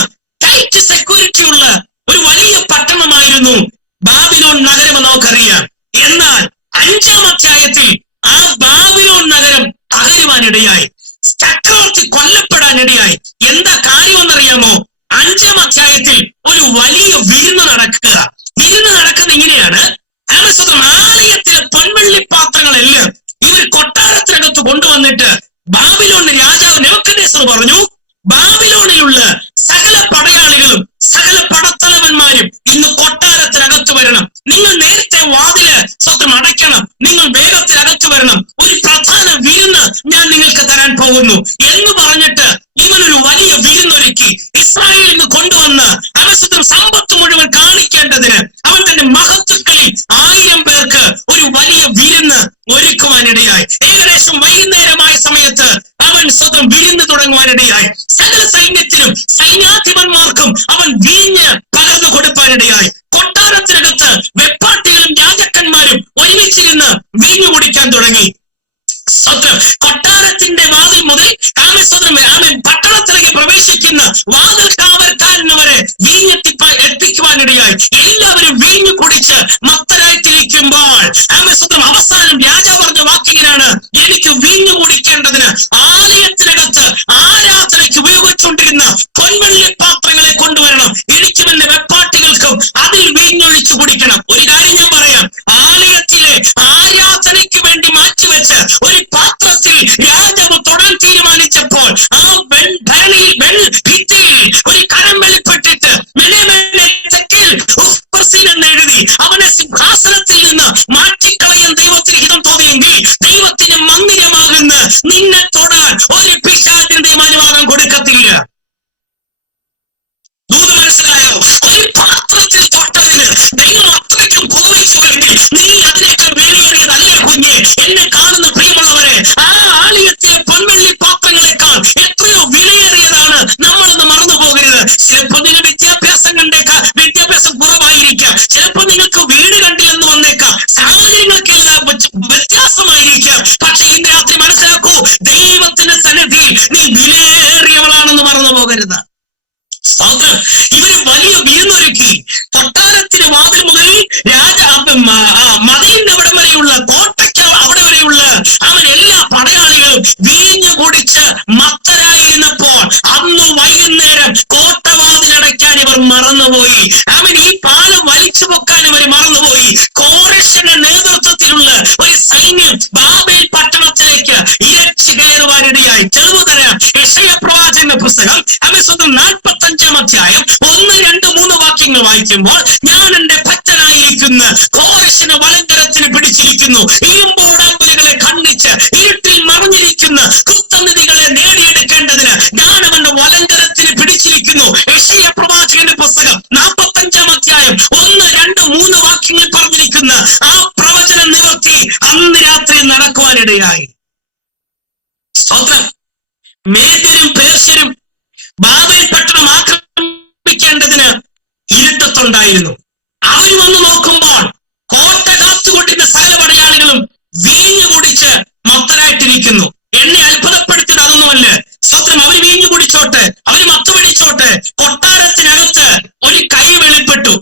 ടൈറ്റ് സെക്യൂരിറ്റി ഉള്ള ഒരു വലിയ പട്ടണമായിരുന്നു ബാബിലോൺ നഗരം. നമുക്കറിയാം. എന്നാൽ 5-ാം അധ്യായത്തിൽ ആ ബാബിലോൺ നഗരം തകരുവാനിടയായി, ചക്രവർത്തി കൊല്ലപ്പെടാനിടയായി. എന്താ കാര്യമെന്നറിയാമോ? 5-ാം അധ്യായത്തിൽ ഒരു വലിയ വിരുന്ന് നടക്കുക. വിരുന്ന് നടക്കുന്ന ഇങ്ങനെയാണ്. ആലയത്തിലെ പൊൻവെള്ളി പാത്രങ്ങളെല്ലാം ഇവർ കൊട്ടാരത്തിനകത്ത് കൊണ്ടുവന്നിട്ട് ബാബിലോണിലെ രാജാവ് നെബൂഖദ്നേസർ പറഞ്ഞു, ബാബിലോണിലുള്ള സകല പടയാളികളും സകല പടത്തലവന്മാരും ഇന്ന് കൊട്ടാരത്തിനകത്ത് വരണം. നിങ്ങൾ നേരത്തെ വാതില് അടയ്ക്കണം. നിങ്ങൾ വേഗത്തിനകത്ത് വരണം. ഒരു പ്രധാന വിരുന്ന് ഞാൻ നിങ്ങൾക്ക് തരാൻ പോകുന്നു എന്ന് പറഞ്ഞിട്ട് ഇവനൊരു വലിയ വിരുന്നൊരുക്കി. ഇസ്രായേലിൽ നിന്ന് കൊണ്ടുവന്ന് അവൻ സമ്പത്ത് മുഴുവൻ കാണിക്കേണ്ടതിന് അവൻ തന്റെ മഹത്വക്കളിൽ 1000 പേർക്ക് ഒരു വലിയ വിരുന്ന് ഒരുക്കുവാനിടയായി. ഏകദേശം വൈകുന്നേരമായ സമയത്ത് അവൻ വിരുന്ന് തുടങ്ങുവാനിടയായി. സകല സൈന്യത്തിനും സൈന്യാധിപന്മാർക്കും അവൻ വീഞ്ഞ് പകർന്നു കൊടുക്കാനിടയായി. കൊട്ടാരത്തിനകത്ത് വെപ്പാട്ടികളും രാജാക്കന്മാരും ഒരുമിച്ചിരുന്ന് വീഞ്ഞു കുടിക്കാൻ തുടങ്ങി. കൊട്ടാരത്തിന്റെ വാതിൽ മുതൽ പട്ടണത്തിലേക്ക് പ്രവേശിക്കുന്ന വാതിൽ കാവൽക്കാരന് വരെ എത്തിക്കുവാനിടയായി. എല്ലാവരും വീഞ്ഞു കുടിച്ച് മത്തരായിട്ടിരിക്കുമ്പോൾ അവസാനം രാജാവ് പറഞ്ഞ വാക്കിങ്ങനാണ്, എനിക്ക് വീഞ്ഞു കുടിക്കേണ്ടതിന് ആലയത്തിനകത്ത് ആരാധനയ്ക്ക് ഉപയോഗിച്ചുകൊണ്ടിരുന്ന പൊൻവെള്ളി പാത്രങ്ങളെ കൊണ്ടുവരണം. എനിക്കും എന്റെ വെപ്പാട്ടികൾക്കും അതിൽ വീഞ്ഞൊഴിച്ചു കുടിക്കണം. ഒരു കാര്യം ഞാൻ പറയാം. ആലയത്തിലെ ആരാധനയ്ക്ക് വേണ്ടി മാറ്റിവെച്ച് ഒരു പാത്രത്തിൽ രാജാവ് തൊടാൻ തീരുമാനിച്ചപ്പോൾ ആ ഭിത്തിയിൽ ഒരു കരം വെളിപ്പെട്ടിട്ട് എന്നെഴുതി അവനെ സിംഹാസനത്തിൽ നിന്ന് മാറ്റിക്കളയാൻ ദൈവത്തിന് ഹിതം തോന്നിയെങ്കിൽ ദൈവത്തിന് മന്ദിരമാകുന്ന നിന്നെ തൊടാൻ ഒരു പിശാചിന്റെ അനുവാദം കൊടുക്കത്തില്ല. ദൂത് മനസ്സിലായോ? ഒരു പാത്രത്തിൽ തൊട്ടതിന് ദൈവം അത്രയ്ക്കും കോപിച്ചുവെങ്കിൽ നീ അതിനേക്കാൾ വിലയേറിയതല്ലേ കുഞ്ഞെ? എന്നെ കാണുന്ന പ്രിയമുള്ളവരെ, ആ ആലയത്തിലെ പൊൻവെള്ളി പാത്രങ്ങളെക്കാൾ എത്രയോ വിലയേറിയതാണ്. നമ്മളൊന്ന് മറന്നു പോകരുത്. ചിലപ്പോൾ നിങ്ങൾ വിദ്യാഭ്യാസം കുറവായിരിക്കാം, ചിലപ്പോൾ നിങ്ങൾക്ക് വീട് കണ്ടില്ലെന്ന് വന്നേക്കാം, സാഹചര്യങ്ങൾക്കെല്ലാം വ്യത്യാസമായിരിക്കാം. പക്ഷെ ഇന്ന് രാത്രി മനസ്സിലാക്കൂ, ദൈവത്തിന്റെ സന്നിധിയിൽ നീ വിലയേറിയവളാണെന്ന് മറന്നു പോകരുത്. ഇവര് വലിയ വിരുന്നൊരുക്കി. കൊട്ടാരത്തിന് വാതിൽ മുതൽ മതിലിന്റെ അവിടെ വരെയുള്ള, കോട്ടയ്ക്ക് അവിടെ വരെയുള്ള അവൻ എല്ലാ പടയാളികളും വീഞ്ഞു കുടിച്ച് മത്തരായിരുന്നപ്പോൾ അന്ന് വൈകുന്നേരം കോട്ടവാതിലടയ്ക്കാൻ ഇവർ മറന്നുപോയി. അവൻ ഈ പാലം വലിച്ചു പൊക്കാൻ ഇവർ മറന്നുപോയി. കോറേഷിന്റെ നേതൃത്വത്തിലുള്ള ഒരു സൈന്യം ബാബേൽ പട്ടണത്തിലേക്ക് ഇരച്ചു കയറുവാനിടയായി. തെളിവ് തരാം. യെശയ്യാ പ്രവാചകന്റെ പുസ്തകം 45-ാം അധ്യായം 1, 2, 3 വാക്യങ്ങൾ വായിക്കുമ്പോൾ, ഞാൻ എന്റെ ഭക്തനായിരിക്കുന്ന കോറേഷിനെ വലങ്കരത്തിന് പിടിച്ചിരിക്കുന്നു. ഇരുമ്പോടമ്പലുകളെ ഖണ്ഡിച്ച് ഇരുട്ടിൽ മറിഞ്ഞിരിക്കുന്ന കുത്തനിധികളെ നേടിയെടുക്കേണ്ടതിന് ഞാൻ അവന്റെ വലങ്കരത്തിന് പിടിച്ചിരിക്കുന്നു. യെശയ്യാ പ്രവാചകന്റെ പുസ്തകം 45-ാം അധ്യായം 1, 2, 3 വാക്യങ്ങൾ പറഞ്ഞിരിക്കുന്ന ആ പ്രവചന നിവർത്തി അന്ന് രാത്രി നടക്കുവാനിടയായി. മേദ്യരും പേർഷ്യരും ബാബേൽ പട്ടണം ആക്രമിക്കേണ്ടതിന് ഇരുട്ടത്തുണ്ടായിരുന്നു. അവർ വന്ന് നോക്കുമ്പോൾ കോട്ട കാത്തുകൊണ്ടിരുന്ന സകല പടയാളികളും വീഞ്ഞു കുടിച്ച് മത്തരായിട്ടിരിക്കുന്നു. എന്നെ അത്ഭുതപ്പെടുത്തിയത് അതൊന്നുമല്ല. അവര് വീഞ്ഞു കുടിച്ചോട്ടെ, അവര് മത്ത പിടിച്ചോട്ടെ, കൊട്ടാരത്തിനകത്ത് ഒരു കൈ വെളിപ്പെട്ടു.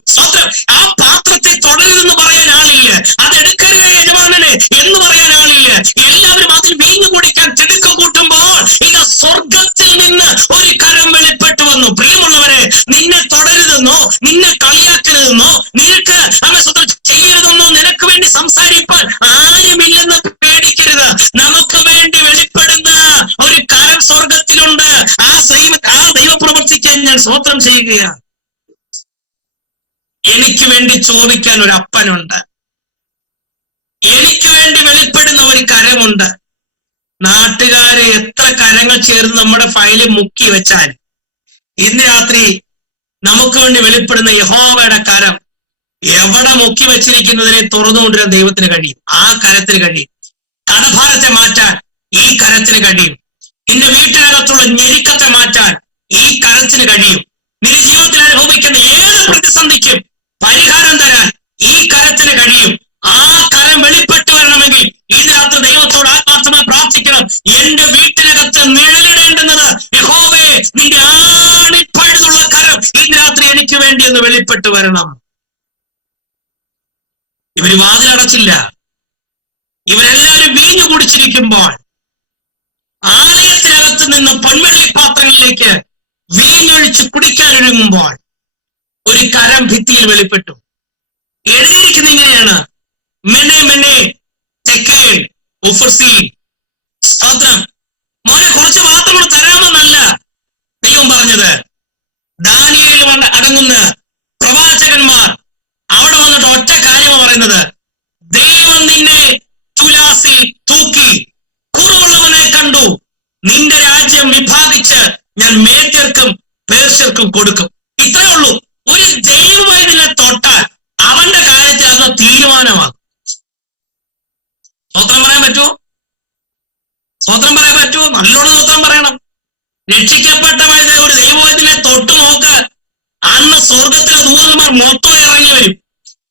ആ പാത്രത്തെ തൊടരുതെന്ന് പറയാൻ ആളില്ല, അതെടുക്കരുത് യജമാനനെ എന്ന് പറയാൻ ആളില്ല. എല്ലാവരും അതിൽ വീഞ്ഞു കുടിക്കാൻ തിടുക്കം കൂട്ടുമ്പോൾ ഇത് സ്വർഗത്തിൽ നിന്ന് ചെയ്യുകയാണ്. എനിക്ക് വേണ്ടി ചോദിക്കാൻ ഒരു അപ്പനുണ്ട്, എനിക്ക് വേണ്ടി വെളിപ്പെടുന്ന ഒരു കരമുണ്ട്. നാട്ടുകാര് എത്ര കരങ്ങൾ ചേർന്ന് നമ്മുടെ ഫയലിൽ മുക്കി വെച്ചാൽ ഇന്ന് രാത്രി നമുക്ക് വേണ്ടി വെളിപ്പെടുന്ന യഹോവയുടെ കരം എവിടെ മുക്കി വെച്ചിരിക്കുന്നതിനെ തുറന്നുകൊണ്ടിരുന്ന ദൈവത്തിന് കഴിയും. ആ കരത്തിന് കഴിയും. കടഭാരത്തെ മാറ്റാൻ ഈ കരത്തിന് കഴിയും. നിന്റെ വീട്ടിനകത്തുള്ള ഞെരുക്കത്തെ മാറ്റാൻ ഈ കരത്തിന് കഴിയും. നിന്റെ ജീവിതത്തിൽ അനുഭവിക്കുന്ന ഏത് പ്രതിസന്ധിക്കും പരിഹാരം തരാൻ ഈ കരത്തിന് കഴിയും. ആ കരം വെളിപ്പെട്ടു വരണമെങ്കിൽ ഇതിനകത്ത് ദൈവത്തോട് ആത്മാർത്ഥമായി പ്രാർത്ഥിക്കണം. എന്റെ വീട്ടിനകത്ത് നിഴലിടേണ്ടുന്നത് യഹോവേ, നിന്റെ ആണിപ്പഴുതുള്ള കരം ഇന്ന് രാത്രി എനിക്ക് വേണ്ടി ഒന്ന് വെളിപ്പെട്ടു വരണം. ഇവര് വാതിലടച്ചില്ല. ഇവരെല്ലാവരും വീഞ്ഞു കുടിച്ചിരിക്കുമ്പോൾ ആലയത്തിനകത്ത് നിന്ന് പൊൻവെള്ളി പാത്രങ്ങളിലേക്ക് വീഞ്ഞൊഴിച്ച് കുടിക്കാനൊരുങ്ങുമ്പോൾ ഒരു കരം ഭിത്തിയിൽ വെളിപ്പെട്ടു. എഴുതിയിരിക്കുന്ന ഇങ്ങനെയാണ്, മെനെ മെനെ തെക്കേൽ ഉഫർസീൻ. സ്തോത്രം. മോനെ, കുറച്ച് പാത്രങ്ങൾ തരാമെന്നല്ല ദൈവം പറഞ്ഞത്. ദാനിയേൽ അടങ്ങുന്ന പ്രവാചകന്മാർ അവിടെ വന്നിട്ട് ഒറ്റ കാര്യമാണ് പറയുന്നത്, ദൈവം നിന്നെ തുലാസിൽ തൂക്കി കുറവുള്ളവനെ കണ്ടു, നിന്റെ രാജ്യം വിഭാഗിച്ച് ഞാൻ മേദ്യർക്കും പേർഷ്യർക്കും കൊടുക്കും. ഇത്രയേ ഉള്ളൂ. ഒരു ദൈവവൈദ്യനെ തൊട്ടാൽ അവന്റെ കാര്യത്തിൽ അത് തീരുമാനമാകും. സ്വത്രം പറയാൻ പറ്റുമോ? സ്വത്രം പറയാൻ പറ്റുമോ? നല്ലോണം സ്വത്രം പറയണം. രക്ഷിക്കപ്പെട്ട ഒരു ദൈവവൈദ്യനെ തൊട്ട് നോക്ക്, അന്ന് സ്വർഗത്തിലെ ദൂതന്മാർ മൊത്തം ഇറങ്ങി വരും.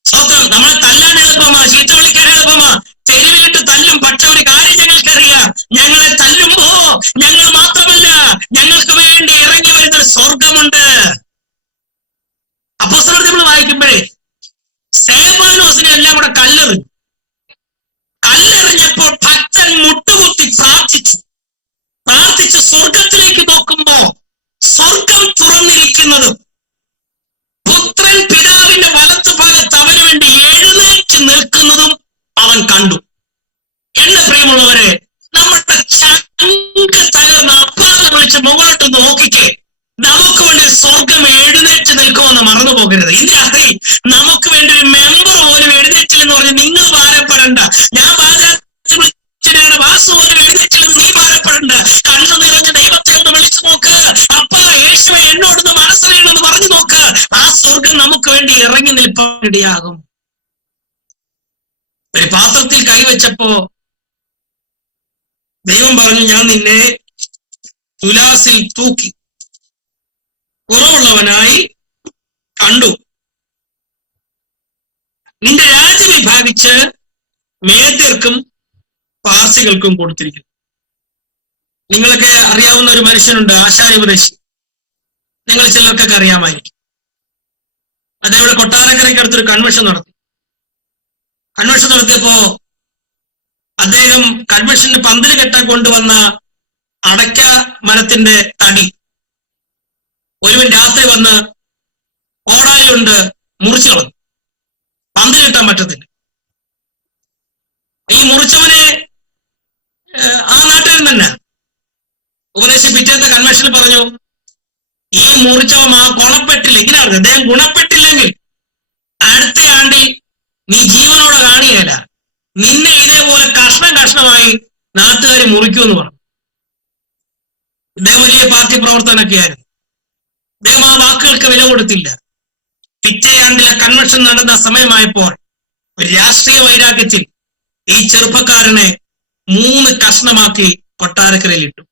സ്വത്രം. നമ്മളെ തല്ലാൻ എളുപ്പമാ, ചീത്ത വിളിക്കാൻ എളുപ്പമാ, തെരുവിലിട്ട് തല്ലും. പക്ഷെ ഒരു കാര്യം ഞങ്ങൾക്കറിയാം, ഞങ്ങളെ തല്ലുമ്പോ ഞങ്ങൾ മാത്രമല്ല, ഞങ്ങൾക്ക് വേണ്ടി ഇറങ്ങി വരുന്ന സ്വർഗമുണ്ട്. അപ്പോസ്തലർ നമ്മൾ വായിക്കുമ്പോഴേ സ്തേഫാനോസിനെ എല്ലാം കൂടെ കല്ലെറിഞ്ഞപ്പോൾ ഭക്തൻ മുട്ടുകുത്തി പ്രാർത്ഥിച്ച് സ്വർഗത്തിലേക്ക് നോക്കുമ്പോ സ്വർഗം തുറന്നിരിക്കുന്നതും പുത്രൻ പിതാവിന്റെ വലത്തു ഭാഗത്ത് അവന് വേണ്ടി എഴുന്നേറ്റ് നിൽക്കുന്നതും അവൻ കണ്ടു. എന്റെ പ്രിയമുള്ളവരെ, നമ്മുടെ ചങ്ക് തകർന്ന അപ്പാന്ന് വിളിച്ച് മുകളോട്ട് നോക്കിക്കേ, നമുക്ക് വേണ്ടി സ്വർഗം എഴുന്നേറ്റ് നിൽക്കുമെന്ന് മറന്നു പോകരുത്. ഇതിനകത്ത് നമുക്ക് വേണ്ടി ഒരു മെമ്പർ പോലും എഴുന്നേറ്റില്ലെന്ന് പറഞ്ഞ് നിങ്ങൾ ഭാരപ്പെടണ്ട. ഞാൻ വാസു പോലും എഴുന്നേറ്റില്ലെന്ന് നീ ഭാരപ്പെടണ്ട. കണ്ണു നിറഞ്ഞ ദൈവത്തെ ഒന്ന് വിളിച്ചു നോക്ക്. അപ്പാ, യേശുവെ എന്നോടൊന്ന് മനസ്സിലെന്ന് പറഞ്ഞു നോക്ക്. ആ സ്വർഗം നമുക്ക് വേണ്ടി ഇറങ്ങി നിൽപ്പാനിടയാകും. ഒരു പാത്രത്തിൽ കൈവച്ചപ്പോ ദൈവം പറഞ്ഞു, ഞാൻ നിന്നെ തുലാസിൽ തൂക്കി കുറവുള്ളവനായി കണ്ടു, നിന്റെ രാജ്യം വിഭാഗിച്ച് മേദ്യർക്കും പാർസികൾക്കും കൊടുത്തിരിക്കുന്നു. നിങ്ങളൊക്കെ അറിയാവുന്ന ഒരു മനുഷ്യനുണ്ട്, ആശാനുപദേശി. നിങ്ങൾ ചിലർക്കൊക്കെ അറിയാമായിരിക്കും. അദ്ദേഹം കൊട്ടാരക്കരയ്ക്ക് അടുത്തൊരു കൺവെൻഷൻ നടത്തി. കൺവെൻഷൻ നടത്തിയപ്പോ അദ്ദേഹം കൺവെൻഷന് പന്തല് കെട്ടാൻ കൊണ്ടുവന്ന അടയ്ക്ക മരത്തിന്റെ തടി ഒരുവൻ രാത്രി വന്ന് കോടാലി കൊണ്ട് മുറിച്ചു കളഞ്ഞു. പന്തല് കെട്ടാൻ പറ്റത്തില്ല. ഈ മുറിച്ചവനെ ആ നാട്ടുകാരൻ തന്നെ ഉപദേശി പിറ്റേത്തെ കൺവെൻഷനിൽ പറഞ്ഞു, ഈ മുറിച്ചവൻ ആ ഗുണപ്പെട്ടില്ല. ഇങ്ങനെയാണ്, അദ്ദേഹം ഗുണപ്പെട്ടില്ലെങ്കിൽ അടുത്ത ആണ്ടിൽ നീ ജീവനോടെ കാണുകയില്ല, നിന്നെ ഇതേപോലെ കഷ്ണമായി നാട്ടുകാർ മുറിക്കുമെന്ന് പറഞ്ഞു. ഇദ്ദേഹം വലിയ പാർട്ടി പ്രവർത്തനമൊക്കെ ആയിരുന്നു. അദ്ദേഹം ആ വാക്കുകൾക്ക് വില കൊടുത്തില്ല. പിറ്റേ ആണ്ടിലെ കൺവെൻഷൻ നടന്ന സമയമായപ്പോൾ ഒരു രാഷ്ട്രീയ വൈരാഗ്യത്തിൽ ഈ ചെറുപ്പക്കാരനെ 3 കഷ്ണമാക്കി കൊട്ടാരക്കരയിൽ ഇട്ടു.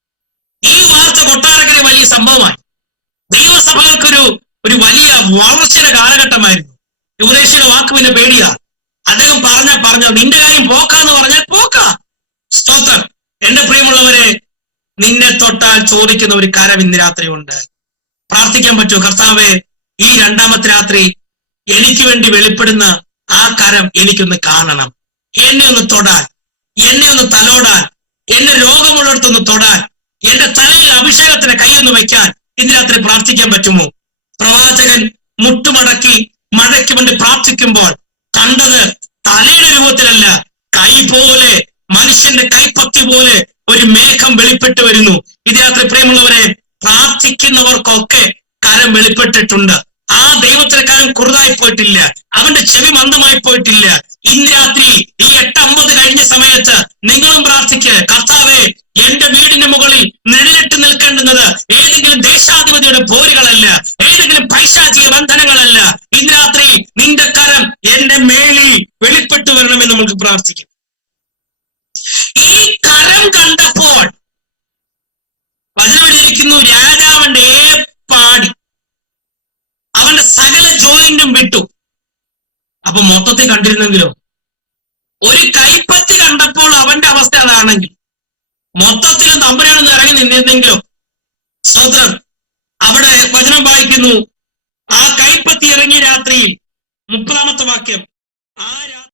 ഈ വാർത്ത കൊട്ടാരക്കര വലിയ സംഭവമായി. ദൈവസഭകൾക്കൊരു വലിയ വളർച്ചയുടെ കാലഘട്ടമായിരുന്നു. യുവദേശിയുടെ വാക്ക് പിന്നെ പേടിയാ. അദ്ദേഹം പറഞ്ഞ നിന്റെ കാര്യം പോക്കാന്ന് പറഞ്ഞാൽ പോക്കാ. സ്തോത്രം. എന്റെ പ്രിയമുള്ളവരെ, നിന്നെ തൊട്ടാൽ ചോദിക്കുന്ന ഒരു കരം ഇന്ന് രാത്രി ഉണ്ട്. പ്രാർത്ഥിക്കാൻ പറ്റുമോ? കർത്താവേ, ഈ 2ാമത്തെ രാത്രി എനിക്ക് വേണ്ടി വെളിപ്പെടുന്ന ആ കരം എനിക്കൊന്ന് കാണണം. എന്നെ ഒന്ന് തൊടാൻ, എന്നെ ഒന്ന് തലോടാൻ, എന്റെ രോഗമുള്ളിടത്തൊന്ന് തൊടാൻ, എന്റെ തലയിൽ അഭിഷേകത്തിന് കൈയൊന്ന് വെക്കാൻ ഇന്ന് രാത്രി പ്രാർത്ഥിക്കാൻ പറ്റുമോ? പ്രവാചകൻ മുട്ടുമടക്കി മഴയ്ക്ക് വേണ്ടി പ്രാർത്ഥിക്കുമ്പോൾ കണ്ടത് തലയുടെ രൂപത്തിലല്ല, കൈ പോലെ, മനുഷ്യന്റെ കൈപ്പത്തി പോലെ ഒരു മേഘം വെളിപ്പെട്ടു വരുന്നു. ഇത് രാത്രി പ്രിയമുള്ളവരെ, പ്രാർത്ഥിക്കുന്നവർക്കൊക്കെ കരം വെളിപ്പെട്ടിട്ടുണ്ട്. ആ ദൈവത്തിന്റെ കരം കുറുതായി പോയിട്ടില്ല, അവന്റെ ചെവി മന്ദമായി പോയിട്ടില്ല. ഇന്ന് രാത്രി ഈ 8:50 കഴിഞ്ഞ സമയത്ത് നിങ്ങളും പ്രാർത്ഥിക്കുക, കർത്താവേ, എന്റെ വീടിന്റെ മുകളിൽ നിഴലിട്ട് നിൽക്കേണ്ടുന്നത് ഏതെങ്കിലും ദേശാധിപതിയുടെ പോരുകളല്ല, ഏതെങ്കിലും പൈശാചിക ബന്ധനങ്ങളല്ല. ഇന്ന് രാത്രി നിന്റെ കരം എന്റെ മേലിൽ വെളിപ്പെട്ടു വരണമെന്ന് നമുക്ക് പ്രാർത്ഥിക്കാം. ഈ കരം കണ്ടപ്പോൾ വചനമെഴുതിയിരിക്കുന്നു, രാജാവിന്റെ ഏപ്പാടി അവന്റെ സകല ജോയിന്റും വിട്ടു. അപ്പൊ മൊത്തത്തിൽ കണ്ടിരുന്നെങ്കിലോ, ഒരു കൈപ്പത്തി കണ്ടപ്പോൾ അവന്റെ അവസ്ഥ അതാണെങ്കിൽ മൊത്തത്തിൽ തമ്പുരാനൊന്ന് ഇറങ്ങി നിന്നിരുന്നെങ്കിലോ. സ്തോത്രം. അവിടെ വചനം വായിക്കുന്നു, ആ കൈപ്പത്തി ഇറങ്ങിയ രാത്രിയിൽ 30-ാമത്തെ വാക്യം, ആ